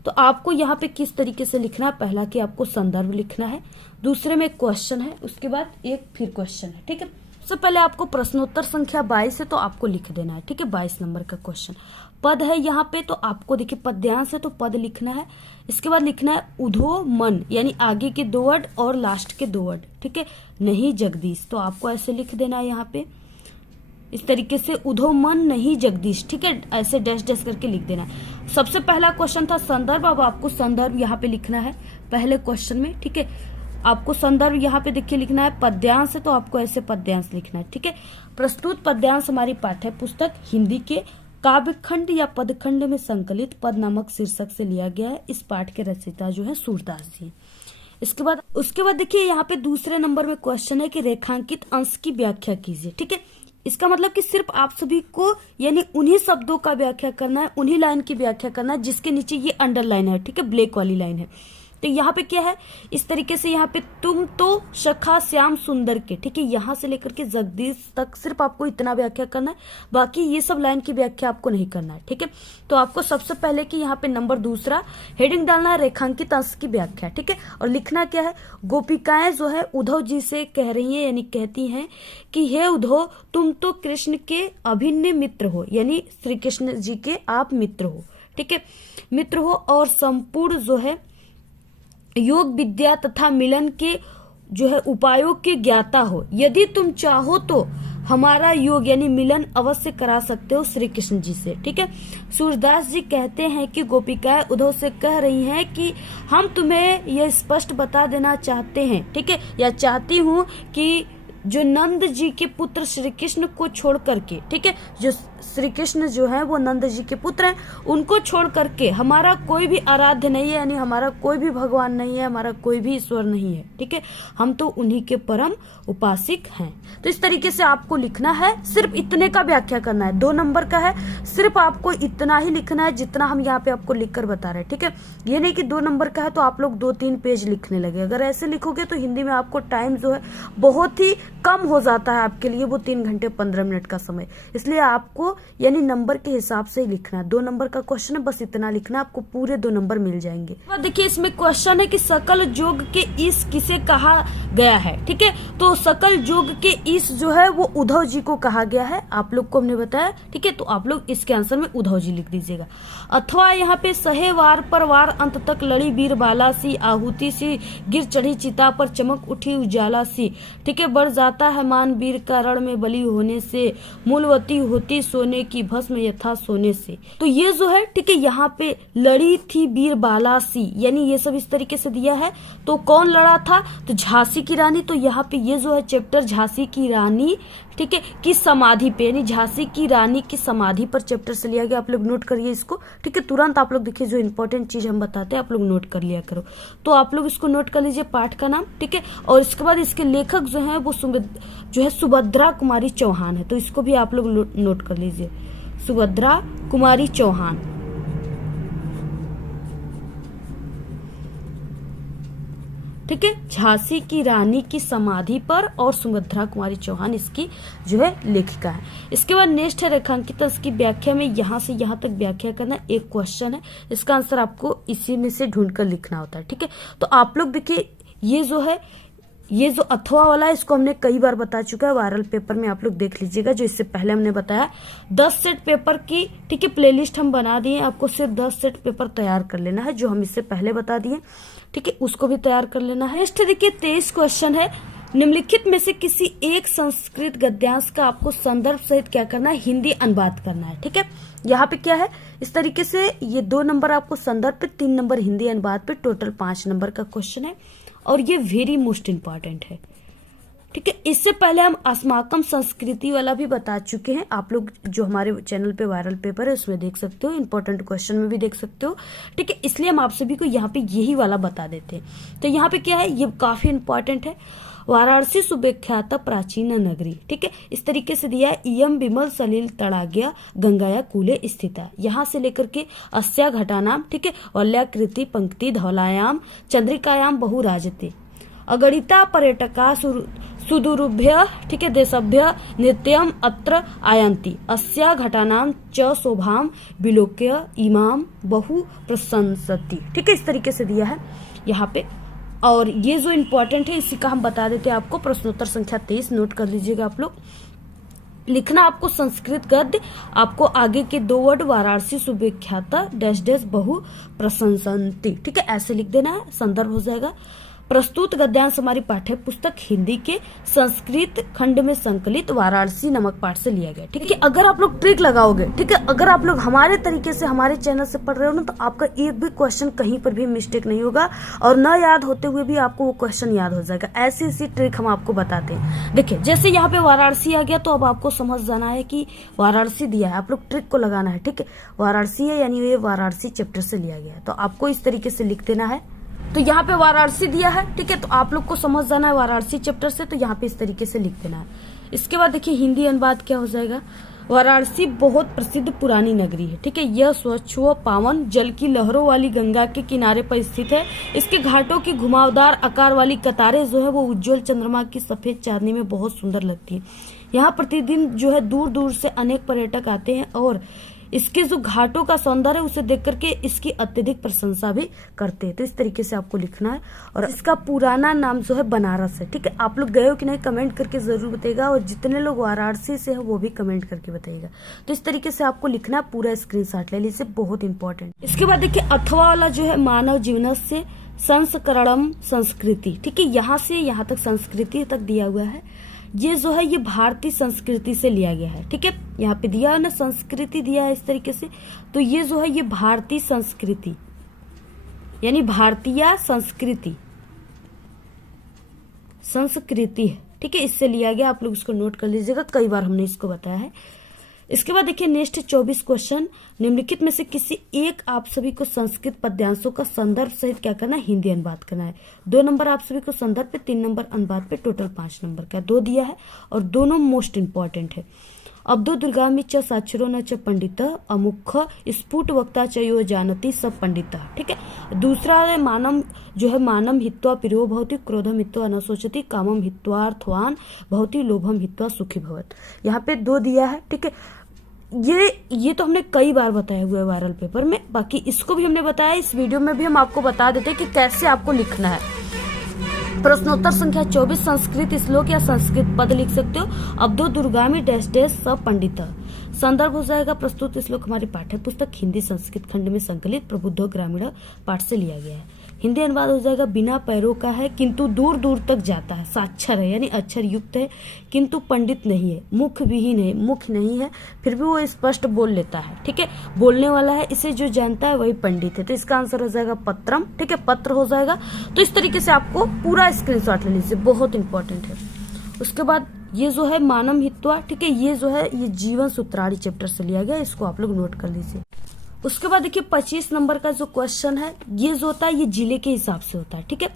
तो आपको यहाँ पे किस तरीके से लिखना है, पहला कि आपको संदर्भ लिखना है, दूसरे में क्वेश्चन है, उसके बाद एक फिर क्वेश्चन है, ठीक है। सबसे पहले आपको प्रश्नोत्तर संख्या 22 है तो आपको लिख देना है, ठीक है। 22 नंबर का क्वेश्चन पद है यहाँ पे, तो आपको देखिए पद्यांश है तो पद लिखना है। इसके बाद लिखना है उधो मन, यानी आगे के 2 वर्ड और लास्ट के 2 वर्ड, ठीक है, नहीं जगदीश, तो आपको ऐसे लिख देना है यहाँ पे इस तरीके से, उधो मन नहीं जगदीश, ठीक है, ऐसे डैश डैश करके लिख देना है। सबसे पहला क्वेश्चन था संदर्भ, अब आपको संदर्भ यहाँ पे लिखना है पहले क्वेश्चन में, ठीक है। आपको संदर्भ यहाँ पे देखिए लिखना है, पद्यांश है तो आपको ऐसे पद्यांश लिखना है, ठीक है। प्रस्तुत पद्यांश हमारी पाठ्य पुस्तक हिंदी के काव्यखंड या पदखंड में संकलित पद नामक शीर्षक से लिया गया है। इस पाठ के रचयिता जो है सूरदास जी। उसके बाद देखिए यहाँ पे दूसरे नंबर में क्वेश्चन है कि रेखांकित अंश की व्याख्या कीजिए, ठीक है। इसका मतलब कि सिर्फ आप सभी को यानी उन्हीं शब्दों का व्याख्या करना है, उन्हीं लाइन की व्याख्या करना है जिसके नीचे ये अंडरलाइन है, ठीक है, ब्लैक वाली लाइन है। तो यहाँ पे क्या है, इस तरीके से यहाँ पे तुम तो सखा श्याम सुंदर के, ठीक है, यहाँ से लेकर के जगदीश तक सिर्फ आपको इतना व्याख्या करना है, बाकी ये सब लाइन की व्याख्या आपको नहीं करना है, ठीक है। तो आपको सबसे पहले कि यहाँ पे नंबर दूसरा हेडिंग डालना है रेखांकित अंश की व्याख्या, ठीक है, और लिखना क्या है, गोपिकाएं जो है उद्धव जी से कह रही है, यानी कहती हैं कि हे उद्धव तुम तो कृष्ण के अभिन्न मित्र हो, यानी श्री कृष्ण जी के आप मित्र हो, ठीक है, मित्र हो और संपूर्ण जो है योग विद्या तथा मिलन के जो है उपायों के ज्ञाता हो, यदि तुम चाहो तो हमारा योग यानी मिलन अवश्य करा सकते हो श्री कृष्ण जी से, ठीक है। सूरदास जी कहते हैं कि गोपिकाएं उद्धव से कह रही हैं कि हम तुम्हें यह स्पष्ट बता देना चाहते हैं, ठीक है, या चाहती हूं कि जो नंद जी के पुत्र श्री कृष्ण को छोड़ करके, ठीक है, जो श्री कृष्ण जो है वो नंद जी के पुत्र हैं, उनको छोड़ करके हमारा कोई भी आराध्य नहीं है, यानी हमारा कोई भी भगवान नहीं है, हमारा कोई भी ईश्वर नहीं है, ठीक है, हम तो उन्हीं के परम उपासिक हैं। तो इस तरीके से आपको लिखना है, सिर्फ इतने का व्याख्या करना है, 2 नंबर का है, सिर्फ आपको इतना ही लिखना है जितना हम यहाँ पे आपको लिखकर बता रहे हैं, ठीक है। ये नहीं कि 2 नंबर का है तो आप लोग 2-3 पेज लिखने लगे, अगर ऐसे लिखोगे तो हिंदी में आपको टाइम जो है बहुत ही कम हो जाता है आपके लिए, वो 3 घंटे 15 मिनट का समय, इसलिए आपको यानी नंबर के हिसाब से ही लिखना है। 2 नंबर का क्वेश्चन है, बस इतना लिखना, आपको पूरे 2 नंबर मिल जाएंगे। देखिए इसमें क्वेश्चन है कि सकल जोग के ईश किसे कहा गया है, ठीक है, तो सकल जोग के ईश जो है वो उद्धव जी को कहा गया है, आप लोग को हमने बताया, ठीक है, तो आप लोग इसके आंसर में उद्धव जी लिख दीजिएगा। अथवा यहाँ पे सहे वार पर वार अंत तक लड़ी बीर बाला सी, आहुति सी गिर चढ़ी चिता पर चमक उठी उजाला सी, ठीक है, बढ़ जाता है मान वीर का रण में बलि होने से, मूलवती होती सोने की भस्म यथा सोने से। तो ये जो है, ठीक है, यहाँ पे लड़ी थी बीर बाला सी, यानी ये सब इस तरीके से दिया है, तो कौन लड़ा था, तो झांसी की रानी, तो यहाँ पे ये जो है चैप्टर झांसी की रानी, ठीक है, की समाधि पे, यानी झांसी की रानी की समाधि पर चैप्टर से लिया गया, आप लोग नोट करिए इसको, ठीक है, तुरंत आप लोग देखिए जो इंपॉर्टेंट चीज हम बताते हैं आप लोग नोट कर लिया करो, तो आप लोग इसको नोट कर लीजिए पाठ का नाम, ठीक है, और इसके बाद इसके लेखक जो है वो जो है सुभद्रा कुमारी चौहान है, तो इसको भी आप लोग नोट कर लीजिए, सुभद्रा कुमारी चौहान, ठीक है, झांसी की रानी की समाधि पर और सुभद्रा कुमारी चौहान इसकी जो है लेखिका है। इसके बाद नेक्स्ट है रेखांकित अंश की व्याख्या में यहाँ से यहाँ तक व्याख्या करना, एक क्वेश्चन है, इसका आंसर आपको इसी में से ढूंढकर लिखना होता है, ठीक है। तो आप लोग देखिए ये जो है, ये जो अथवा वाला है इसको हमने कई बार बता चुका है, वायरल पेपर में आप लोग देख लीजिएगा, जो इससे पहले हमने बताया 10 सेट पेपर की, ठीक है, प्लेलिस्ट हम बना दिए, आपको सिर्फ 10 सेट पेपर तैयार कर लेना है, जो हम इससे पहले बता दिए, ठीक है, उसको भी तैयार कर लेना है। नेक्स्ट देखिए 23 क्वेश्चन है, निम्नलिखित में से किसी एक संस्कृत गद्यांश का आपको संदर्भ सहित क्या करना है, हिंदी अनुवाद करना है, ठीक है। यहाँ पे क्या है, इस तरीके से ये 2 नंबर आपको संदर्भ पे, 3 नंबर हिंदी अनुवाद पे, टोटल 5 नंबर का क्वेश्चन है, और ये वेरी मोस्ट इम्पॉर्टेंट है, ठीक है। इससे पहले हम अस्माकम संस्कृति वाला भी बता चुके हैं, आप लोग जो हमारे चैनल पे वायरल पेपर है उसमें देख सकते हो, इंपॉर्टेंट क्वेश्चन में भी देख सकते हो, ठीक है, इसलिए हम आप सभी को यहाँ पे यही वाला बता देते हैं। तो यहाँ पे क्या है, ये काफी इंपॉर्टेंट है, वाराणसी सुविख्यात प्राचीन नगरी, ठीक है, इस तरीके से दिया है, इयम विमल सलिल तड़ाग्या गंगाया कूले स्थिता, यहाँ से लेकर के अस्या घटानाम, ठीक है, वल्याकृति पंक्ति धौलायाम चंद्रिकायाम बहु राजते, अगणिता पर्यटका सुदूरभ्य, ठीक है, देशभ्य नित्यम अत्र आयन्ति, अस्या घटानाम च शोभाम विलोक्य इमाम बहु प्रशंसति, ठीक है, इस तरीके से दिया है यहाँ पे। और ये जो इम्पोर्टेंट है इसी का हम बता देते हैं आपको, प्रश्नोत्तर संख्या 23 नोट कर लीजिएगा आप लोग। लिखना आपको संस्कृत गद्य, आपको आगे के 2 वर्ड वाराणसी सुविख्यात डैश डैश बहु प्रशंसन्ति, ठीक है, ऐसे लिख देना है, संदर्भ हो जाएगा। प्रस्तुत गद्यांश हमारी पाठ्य पुस्तक हिंदी के संस्कृत खंड में संकलित वाराणसी नमक पाठ से लिया गया, ठीक है। अगर आप लोग ट्रिक लगाओगे, ठीक है, अगर आप लोग हमारे तरीके से हमारे चैनल से पढ़ रहे हो ना, तो आपका एक भी क्वेश्चन कहीं पर भी मिस्टेक नहीं होगा, और न याद होते हुए भी आपको वो क्वेश्चन याद हो जाएगा। ऐसी ट्रिक हम आपको बताते हैं। देखिए जैसे यहाँ पे वाराणसी आ गया, तो अब आपको समझ जाना है कि वाराणसी दिया है, आप लोग ट्रिक को लगाना है, ठीक है, वाराणसी है यानी ये वाराणसी चैप्टर से लिया गया है, तो आपको इस तरीके से लिख देना है। तो यहाँ पे वाराणसी दिया है, ठीक है, तो आप लोग को समझ जाना है वाराणसी चैप्टर से, तो यहाँ पे इस तरीके से लिख देना है। इसके बाद देखिए हिंदी अनुवाद क्या हो जाएगा, वाराणसी बहुत प्रसिद्ध पुरानी नगरी है। ठीक है, यह स्वच्छ व पावन जल की लहरों वाली गंगा के किनारे पर स्थित है। इसके घाटों की घुमावदार आकार वाली कतारें जो है वो उज्जवल चंद्रमा की सफेद चांदनी में बहुत सुंदर लगती है। यहाँ प्रतिदिन जो है दूर दूर से अनेक पर्यटक आते हैं और इसके जो घाटों का सौंदर्य उसे देख करके इसकी अत्यधिक प्रशंसा भी करते हैं। तो इस तरीके से आपको लिखना है। और इसका पुराना नाम जो है बनारस है। ठीक है, आप लोग गए हो कि नहीं कमेंट करके जरूर बताइएगा, और जितने लोग वाराणसी से है वो भी कमेंट करके बताइएगा। तो इस तरीके से आपको लिखना है, पूरा स्क्रीनशॉट ले लीजिए, बहुत इंपॉर्टेंट। इसके बाद देखिए अथवा वाला जो है मानव जीवन से संस्करणम संस्कृति। ठीक है, यहाँ से यहाँ तक संस्कृति तक दिया हुआ है। ये जो है ये भारतीय संस्कृति से लिया गया है। ठीक है, यहाँ पे दिया है ना, संस्कृति दिया है इस तरीके से। तो ये जो है ये भारतीय संस्कृति यानी भारतीय संस्कृति है। ठीक है, इससे लिया गया, आप लोग इसको नोट कर लीजिएगा, कई बार हमने इसको बताया है। इसके बाद देखिए नेक्स्ट 24 क्वेश्चन, निम्नलिखित में से किसी एक आप सभी को संस्कृत पद्यांशों का संदर्भ सहित क्या करना है, हिंदी अनुवाद करना है। 2 नंबर आप सभी को संदर्भ पे, 3 नंबर अनुवाद पे, टोटल 5 नंबर का 2 दिया है और दोनों मोस्ट इंपॉर्टेंट है। अब्दो दुर्गामी च साक्षरो न च पंडित अमुख स्फुट वक्ता च यो जानती सब पंडित। ठीक है, दूसरा है मानम जो है मानम हित्वा प्रियो भवति क्रोधम हित्वा न सोचती कामम हित्वार्थवान भवति लोभम हित्वा सुखी भवत। यहाँ पे 2 दिया है। ठीक है, ये तो हमने कई बार बताया हुआ है वायरल पेपर में, बाकी इसको भी हमने बताया, इस वीडियो में भी हम आपको बता देते हैं कि कैसे आपको लिखना है। प्रश्नोत्तर संख्या 24 संस्कृत श्लोक या संस्कृत पद लिख सकते हो। अब्दो दुर्गामी डैश डैश सब पंडित। संदर्भ हो जाएगा प्रस्तुत श्लोक हमारी पाठ्य पुस्तक हिंदी संस्कृत खंड में संकलित प्रबुद्ध ग्रामीण पाठ से लिया गया है। हिंदी अनुवाद हो जाएगा बिना पैरों का है किंतु दूर दूर तक जाता है, साक्षर है यानी अक्षर युक्त है किंतु पंडित नहीं है, मुख विहीन है, मुख नहीं है फिर भी वो स्पष्ट बोल लेता है। ठीक है, बोलने वाला है, इसे जो जानता है वही पंडित है। तो इसका आंसर हो जाएगा पत्रम। ठीक है, पत्र हो जाएगा। तो इस तरीके से आपको पूरा स्क्रीनशॉट ले लीजिए, बहुत इंपॉर्टेंट है। उसके बाद ये जो है मानम हित्वा, ठीक है, ये जो है ये जीवन सूत्राणी चैप्टर से लिया गया, इसको आप लोग नोट कर लीजिए। उसके बाद देखिए 25 नंबर का जो क्वेश्चन है ये जो होता है ये जिले के हिसाब से होता है। ठीक है,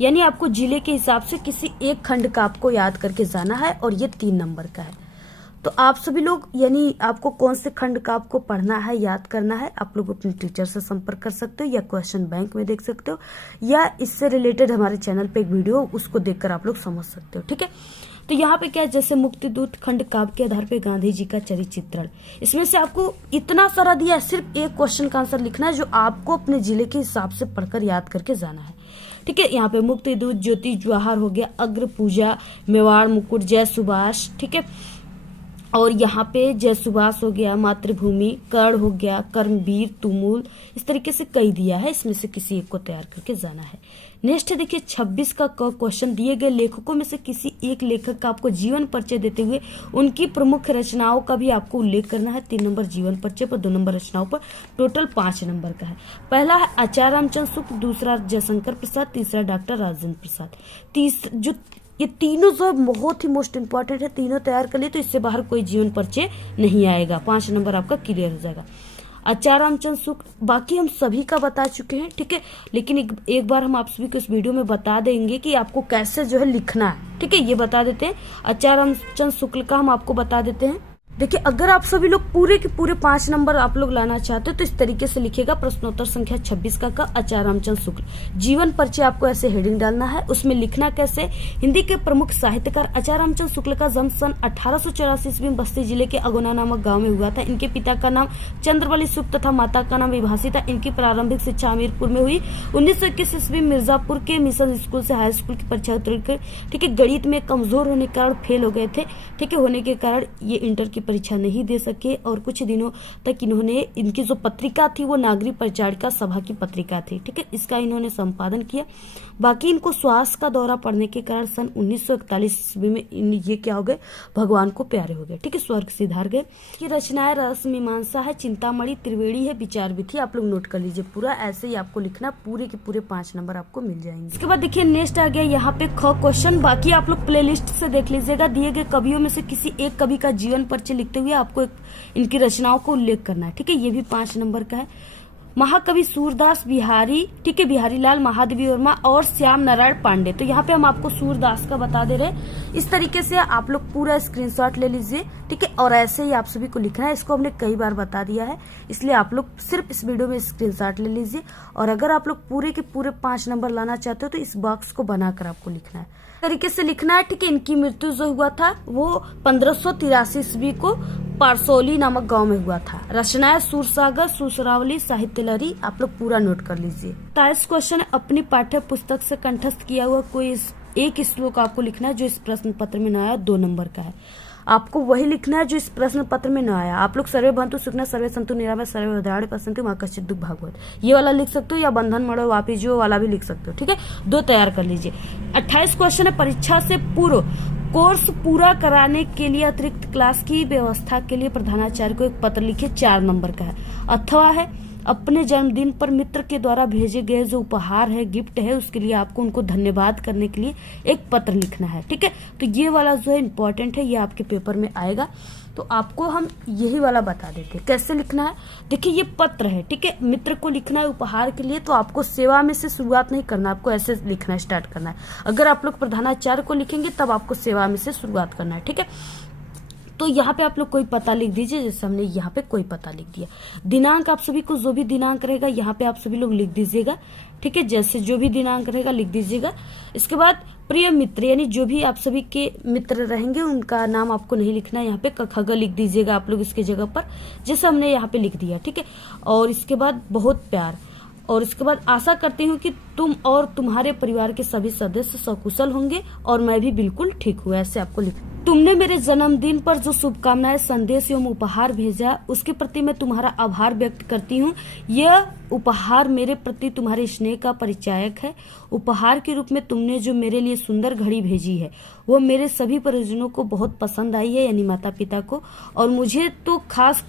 यानी आपको जिले के हिसाब से किसी एक खंड का आपको याद करके जाना है और ये 3 नंबर का है। तो आप सभी लोग यानी आपको कौन से खंड का आपको पढ़ना है, याद करना है, आप लोग अपने टीचर से संपर्क कर सकते हो या क्वेश्चन बैंक में देख सकते हो या इससे रिलेटेड हमारे चैनल पे एक वीडियो उसको देखकर आप लोग समझ सकते हो। ठीक है, तो यहाँ पे क्या है, जैसे मुक्तिदूत खंड काव्य के आधार पे गांधी जी का चरित्र चित्रण, इसमें से आपको इतना सारा दिया है, सिर्फ एक क्वेश्चन का आंसर लिखना है जो आपको अपने जिले के हिसाब से पढ़कर याद करके जाना है। ठीक है, यहाँ पे मुक्तिदूत, ज्योति जवाहर हो गया, अग्र पूजा, मेवाड़ मुकुट, जय सुभाष। ठीक है, और यहाँ पे जय सुभाष हो गया, मातृभूमि, कर्ण हो गया, कर्मवीर, तुमुल, इस तरीके से कई दिया है, इसमें से किसी एक को तैयार करके जाना है। नेक्स्ट देखिए 26 का क्वेश्चन, दिए गए लेखकों में से किसी एक लेखक का आपको जीवन परिचय देते हुए उनकी प्रमुख रचनाओं का भी आपको उल्लेख करना है। 3 नंबर जीवन परिचय पर, 2 नंबर रचनाओं पर, टोटल 5 नंबर का है। पहला है आचार्य रामचंद्र शुक्ल, दूसरा जयशंकर प्रसाद, तीसरा डॉक्टर राजेंद्र प्रसाद। जो ये तीनों जो बहुत ही मोस्ट इंपॉर्टेंट है, तीनों तैयार कर लिए तो इससे बाहर कोई जीवन परिचय नहीं आएगा। 5 नंबर आपका क्लियर हो जाएगा। आचार्य रामचंद्र शुक्ल बाकी हम सभी का बता चुके हैं। ठीक है, लेकिन एक बार हम आप सभी को इस वीडियो में बता देंगे कि आपको कैसे जो है लिखना है। ठीक है, ये बता देते हैं। आचार्य रामचंद्र शुक्ल का हम आपको बता देते हैं। देखिए अगर आप सभी लोग पूरे के पूरे 5 नंबर आप लोग लाना चाहते हो तो इस तरीके से लिखिएगा। प्रश्नोत्तर संख्या 26 का आचार्य रामचंद्र शुक्ल जीवन परिचय आपको ऐसे हेडिंग डालना है। उसमें लिखना कैसे, हिंदी के प्रमुख साहित्यकार आचार्य रामचंद्र शुक्ल का जन्म सन 1884 ईस्वी में बस्ती जिले के अगोना नामक गांव में हुआ था। इनके पिता का नाम चंद्रबली शुक्ल तथा माता का नाम विभासी था। इनकी प्रारंभिक शिक्षा हमीरपुर में हुई। 1921 ईस्वी मिर्जापुर के मिशन स्कूल से हाई स्कूल की परीक्षा उत्तीर्ण कर, ठीक है, गणित में कमजोर होने के कारण फेल हो गए थे। ठीक है, होने के कारण ये इंटर की परीक्षा नहीं दे सके और कुछ दिनों तक इन्होंने, इनकी जो पत्रिका थी वो नागरिक परिचारिका सभा की पत्रिका थी। ठीक है, इसका इन्होंने संपादन किया। बाकी इनको श्वास का दौरा पड़ने के कारण सन 1941 ईस्वी में ये क्या हो गए, भगवान को प्यारे हो गए। ठीक है, स्वर्ग सिधार गए। की रचनाएं रस मीमांसा है, चिंतामणि, त्रिवेणी है, विचार विधि, आप लोग नोट कर लीजिए पूरा। ऐसे ही आपको लिखना, पूरे के पूरे 5 नंबर आपको मिल जाएंगे। इसके बाद देखिए नेक्स्ट आ गया यहाँ पे ख क्वेश्चन। बाकी आप लोग प्लेलिस्ट से देख लीजिएगा। दिए गए कवियों में से किसी एक कवि का जीवन परिचय लिखते हुए आपको इनकी रचनाओं को उल्लेख करना है। ठीक है, ये भी 5 नंबर का है। महाकवि सूरदास बिहारी, ठीक है, बिहारी लाल महादेवी वर्मा और श्याम नारायण पांडे। तो यहाँ पे हम आपको सूरदास का बता दे रहे हैं। इस तरीके से आप लोग पूरा स्क्रीनशॉट ले लीजिए, ठीक है, और ऐसे ही आप सभी को लिखना है। इसको हमने कई बार बता दिया है, इसलिए आप लोग सिर्फ इस वीडियो में स्क्रीनशॉट ले लीजिए। और अगर आप लोग पूरे के पूरे 5 नंबर लाना चाहते हो तो इस बॉक्स को बनाकर आपको लिखना है, तरीके से लिखना है, ठीक है। इनकी मृत्यु जो हुआ था वो 1583 ईस्वी को पारसोली नामक गांव में हुआ था। रचनाएं सूरसागर, सुसरावली, साहित्य लहरी, आप लोग पूरा नोट कर लीजिए। 27 क्वेश्चन, अपनी पाठ्य पुस्तक से कंठस्थ किया हुआ कोई एक श्लोक आपको लिखना है जो इस प्रश्न पत्र में न आया, 2 नंबर का है। आपको वही लिखना है जो इस प्रश्न पत्र में न आया। आप लोग सर्वे भवन्तु सुखिनः, सर्वे सन्तु निरामया, सर्वे भद्राणि पश्यन्तु मा कश्चित् दुःख भाग्भवेत्, ये वाला लिख सकते हो, या बंधन मरो वापी जो वाला भी लिख सकते हो, ठीक है। 2 तैयार कर लीजिए। 28 क्वेश्चन है, परीक्षा से पूर्व कोर्स पूरा कराने के लिए अतिरिक्त क्लास की व्यवस्था के लिए प्रधानाचार्य को एक पत्र लिखिए, 4 नंबर का है। अथवा है, अपने जन्मदिन पर मित्र के द्वारा भेजे गए जो उपहार है, गिफ्ट है, उसके लिए आपको उनको धन्यवाद करने के लिए एक पत्र लिखना है, ठीक है। तो ये वाला जो है इम्पोर्टेंट है, ये आपके पेपर में आएगा। तो आपको हम यही वाला बता देते हैं कैसे लिखना है। देखिए ये पत्र है, ठीक है, मित्र को लिखना है उपहार के लिए, तो आपको सेवा में से शुरुआत नहीं करना, आपको ऐसे लिखना स्टार्ट करना है। अगर आप लोग प्रधानाचार्य को लिखेंगे तब आपको सेवा में से शुरुआत करना है, ठीक है। तो यहाँ पे आप लोग कोई पता लिख दीजिए, जैसे हमने यहाँ पे कोई पता लिख दिया। दिनांक आप सभी को जो भी दिनांक रहेगा यहाँ पे आप सभी लोग लिख दीजिएगा, ठीक है, जैसे जो भी दिनांक रहेगा लिख दीजिएगा। इसके बाद प्रिय मित्र, यानी जो भी आप सभी के मित्र रहेंगे उनका नाम आपको नहीं लिखना है, यहाँ पे क लिख दीजिएगा आप लोग इसके जगह पर, जैसे हमने यहाँ पे लिख दिया, ठीक है। और इसके बाद बहुत प्यार, और इसके बाद आशा करती हूँ कि तुम और तुम्हारे परिवार के सभी सदस्य सकुशल होंगे और मैं भी बिल्कुल ठीक हूँ, ऐसे आपको लिख। तुमने मेरे जन्मदिन पर जो शुभकामनाएं, संदेश एवं उपहार भेजा उसके प्रति मैं तुम्हारा आभार व्यक्त करती हूँ। यह उपहार मेरे प्रति तुम्हारे स्नेह का परिचायक है। उपहार के रूप में तुमने जो मेरे लिए सुंदर घड़ी भेजी है वो मेरे सभी परिजनों को बहुत पसंद आई है, यानी माता पिता को, और मुझे तो खास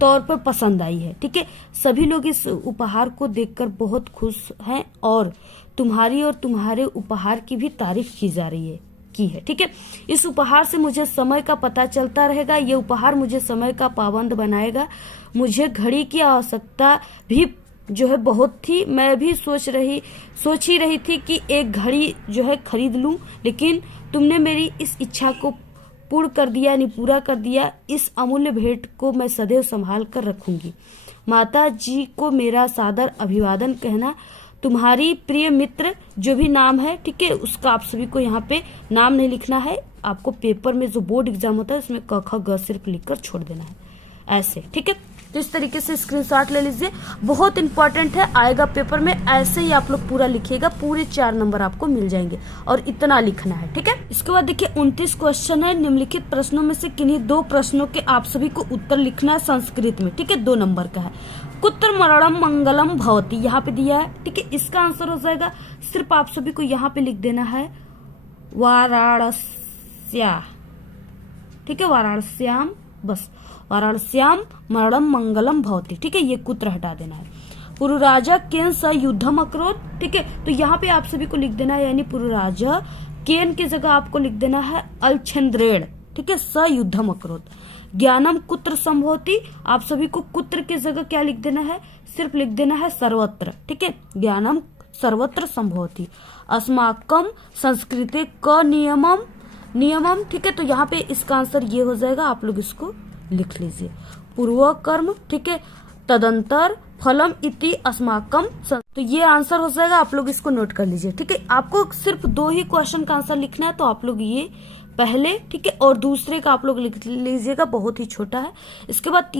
तौर पर पसंद आई है, ठीक है। सभी लोग इस उपहार को देखकर बहुत खुश हैं और तुम्हारी और तुम्हारे उपहार की भी तारीफ की जा रही है, ठीक है। इस उपहार से मुझे समय का पता चलता रहेगा, ये उपहार मुझे समय का पाबंद बनाएगा। मुझे घड़ी की आवश्यकता भी जो है बहुत थी, मैं भी सोच ही रही थी कि एक घड़ी जो है खरीद लूं, लेकिन तुमने मेरी इस इच्छा को पूर्ण कर दिया, यानी पूरा कर दिया। इस अमूल्य भेंट को मैं सदैव संभाल कर रखूंगी। माता जी को मेरा सादर अभिवादन कहना। तुम्हारी प्रिय मित्र, जो भी नाम है, ठीक है, उसका आप सभी को यहाँ पे नाम नहीं लिखना है, आपको पेपर में जो बोर्ड एग्जाम होता है उसमें क ख ग सिर्फ लिखकर छोड़ देना है, ऐसे, ठीक है। तो इस तरीके से स्क्रीनशॉट ले लीजिए, बहुत इंपॉर्टेंट है, आएगा पेपर में। ऐसे ही आप लोग पूरा लिखिएगा, पूरे 4 नंबर आपको मिल जाएंगे और इतना लिखना है, ठीक है। इसके बाद देखिए 29 क्वेश्चन है। निम्नलिखित प्रश्नों में से किन्हीं 2 प्रश्नों के आप सभी को उत्तर लिखना है संस्कृत में, ठीक है, 2 नंबर का है। कुत्र मरणम मंगलम भवती यहाँ पे दिया है, ठीक है। इसका आंसर हो जाएगा, सिर्फ आप सभी को यहाँ पे लिख देना है वाराणस्या, ठीक है, वाराणस्याम, बस वाराणस्याम मरणम मंगलम भवती, ठीक है। ये कुत्र हटा देना है। पुरुराजा केन स युद्धम अकरोत, ठीक है, तो यहाँ पे आप सभी को लिख देना है, यानी पुरुराजा केन की जगह आपको लिख देना है अलछेन्द्रेण, ठीक है, स युद्धम अकरोत। ज्ञानम कुत्र संभवती, आप सभी को कुत्र की जगह क्या लिख देना है, सिर्फ लिख देना है सर्वत्र, ठीक है, ज्ञानम सर्वत्र संभवती। अस्माकम संस्कृते क नियमम, ठीक है, तो यहाँ पे इसका आंसर ये हो जाएगा, आप लोग इसको लिख लीजिए। पूर्व कर्म, ठीक है, तदंतर फलम इति अस्माकम, तो ये आंसर हो जाएगा, आप लोग इसको नोट कर लीजिए, ठीक है। आपको सिर्फ 2 ही क्वेश्चन का आंसर लिखना है, तो आप लोग ये पहले, ठीक है, और दूसरे का आप लोग लिख लीजिएगा, बहुत ही छोटा है। इसके बाद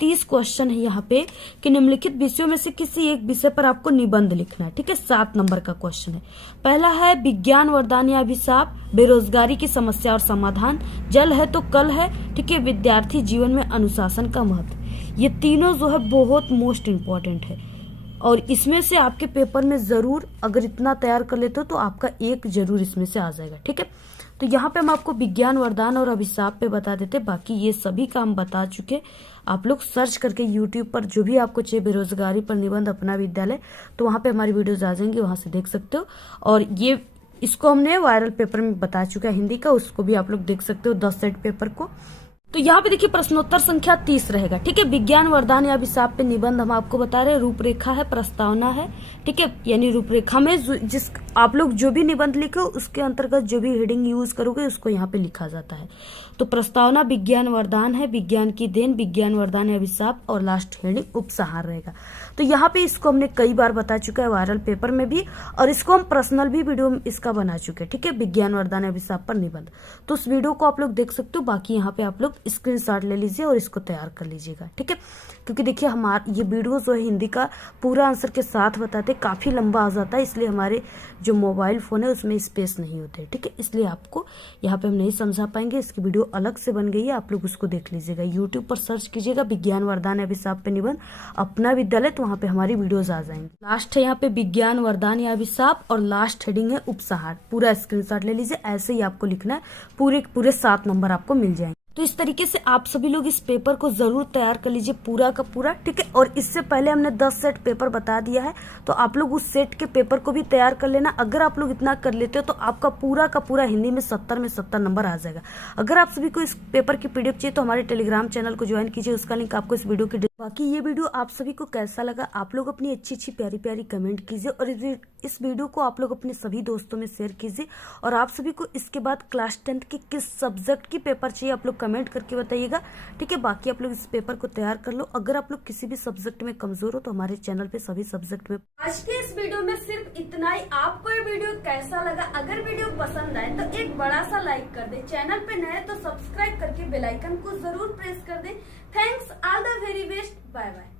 30 क्वेश्चन है यहाँ पे कि निम्नलिखित विषयों में से किसी एक विषय पर आपको निबंध लिखना है, ठीक है, 7 नंबर का क्वेश्चन है। पहला है विज्ञान वरदान या अभिशाप, बेरोजगारी की समस्या और समाधान, जल है तो कल है, ठीक है, विद्यार्थी जीवन में अनुशासन का महत्व। ये तीनों जो है बहुत मोस्ट इम्पोर्टेंट है और इसमें से आपके पेपर में जरूर, अगर इतना तैयार कर लेते हो तो आपका एक जरूर इसमें से आ जाएगा, ठीक है। तो यहाँ पे हम आपको विज्ञान वरदान और अभिशाप पे बता देते, बाकी ये सभी काम बता चुके। आप लोग सर्च करके YouTube पर जो भी आपको चाहिए बेरोजगारी पर निबंध अपना विद्यालय, तो वहाँ पे हमारी वीडियोज आ जाएंगी, वहाँ से देख सकते हो। और ये इसको हमने वायरल पेपर में बता चुका है हिंदी का, उसको भी आप लोग देख सकते हो 10 सेट पेपर को। तो यहाँ पे देखिए प्रश्नोत्तर संख्या 30 रहेगा। ठीक है, विज्ञान वरदान या अभिशाप पे निबंध हम आपको बता रहे हैं, रूपरेखा है, प्रस्तावना है। ठीक है, यानी रूपरेखा में जिस आप लोग जो भी निबंध लिखो उसके अंतर्गत जो भी हेडिंग यूज करोगे उसको यहाँ पे लिखा जाता है। तो प्रस्तावना विज्ञान वरदान है, विज्ञान की देन, विज्ञान वरदान या अभिशाप, और लास्ट हेडिंग उपसंहार रहेगा। तो यहाँ पे इसको हमने कई बार बता चुका है वायरल पेपर में भी, और इसको हम पर्सनल भी वीडियो इसका बना चुके हैं। ठीक है, विज्ञान वरदान या अभिशाप पर निबंध। तो उस वीडियो को आप लोग देख सकते हो। बाकी यहाँ पे आप लोग स्क्रीनशॉट ले लीजिए और इसको तैयार कर लीजिएगा। ठीक है, क्योंकि देखिए हमारा ये वीडियो जो है हिंदी का पूरा आंसर के साथ बताते, काफी लंबा आ जाता है, इसलिए हमारे जो मोबाइल फोन है उसमें स्पेस नहीं होते। ठीक है, इसलिए आपको यहाँ पे हम नहीं समझा पाएंगे। इसकी वीडियो अलग से बन गई है, आप लोग उसको देख लीजिएगा। यूट्यूब पर सर्च कीजिएगा विज्ञान वरदान या अभिशाप पे निबंध अपना विद्यालय, तो वहाँ पे हमारी वीडियोज आ जाएंगे। लास्ट है यहाँ पे विज्ञान वरदान या अभिशाप, और लास्ट हेडिंग है उपसंहार। पूरा स्क्रीनशॉट ले लीजिए, ऐसे ही आपको लिखना है। पूरे 7 नंबर आपको मिल जाएंगे। तो इस तरीके से आप सभी लोग इस पेपर को जरूर तैयार कर लीजिए पूरा का पूरा। ठीक है, और इससे पहले हमने 10 सेट पेपर बता दिया है, तो आप लोग उस सेट के पेपर को भी तैयार कर लेना। अगर आप लोग इतना कर लेते हो तो आपका पूरा का पूरा हिंदी में 70 में 70 नंबर आ जाएगा। अगर आप सभी को इस पेपर की पीडीएफ चाहिए तो हमारे टेलीग्राम चैनल को ज्वाइन कीजिए, उसका लिंक आपको इस वीडियो की। बाकी ये वीडियो आप सभी को कैसा लगा, आप लोग अपनी अच्छी प्यारी प्यारी कमेंट कीजिए, और इस वीडियो को आप लोग अपने सभी दोस्तों में शेयर कीजिए। और आप सभी को इसके बाद क्लास 10 के किस सब्जेक्ट की पेपर चाहिए आप लोग कमेंट करके बताइएगा। ठीक है, बाकी आप लोग इस पेपर को तैयार कर लो। अगर आप लोग किसी भी सब्जेक्ट में कमजोर हो तो हमारे चैनल पे सभी सब्जेक्ट में। आज के इस वीडियो में सिर्फ इतना ही। आपको ये वीडियो कैसा लगा? अगर वीडियो पसंद आए तो एक बड़ा सा लाइक कर दे, चैनल पे नए तो सब्सक्राइब करके बेल आइकन को जरूर प्रेस कर दे। Thanks, all the very best, bye bye.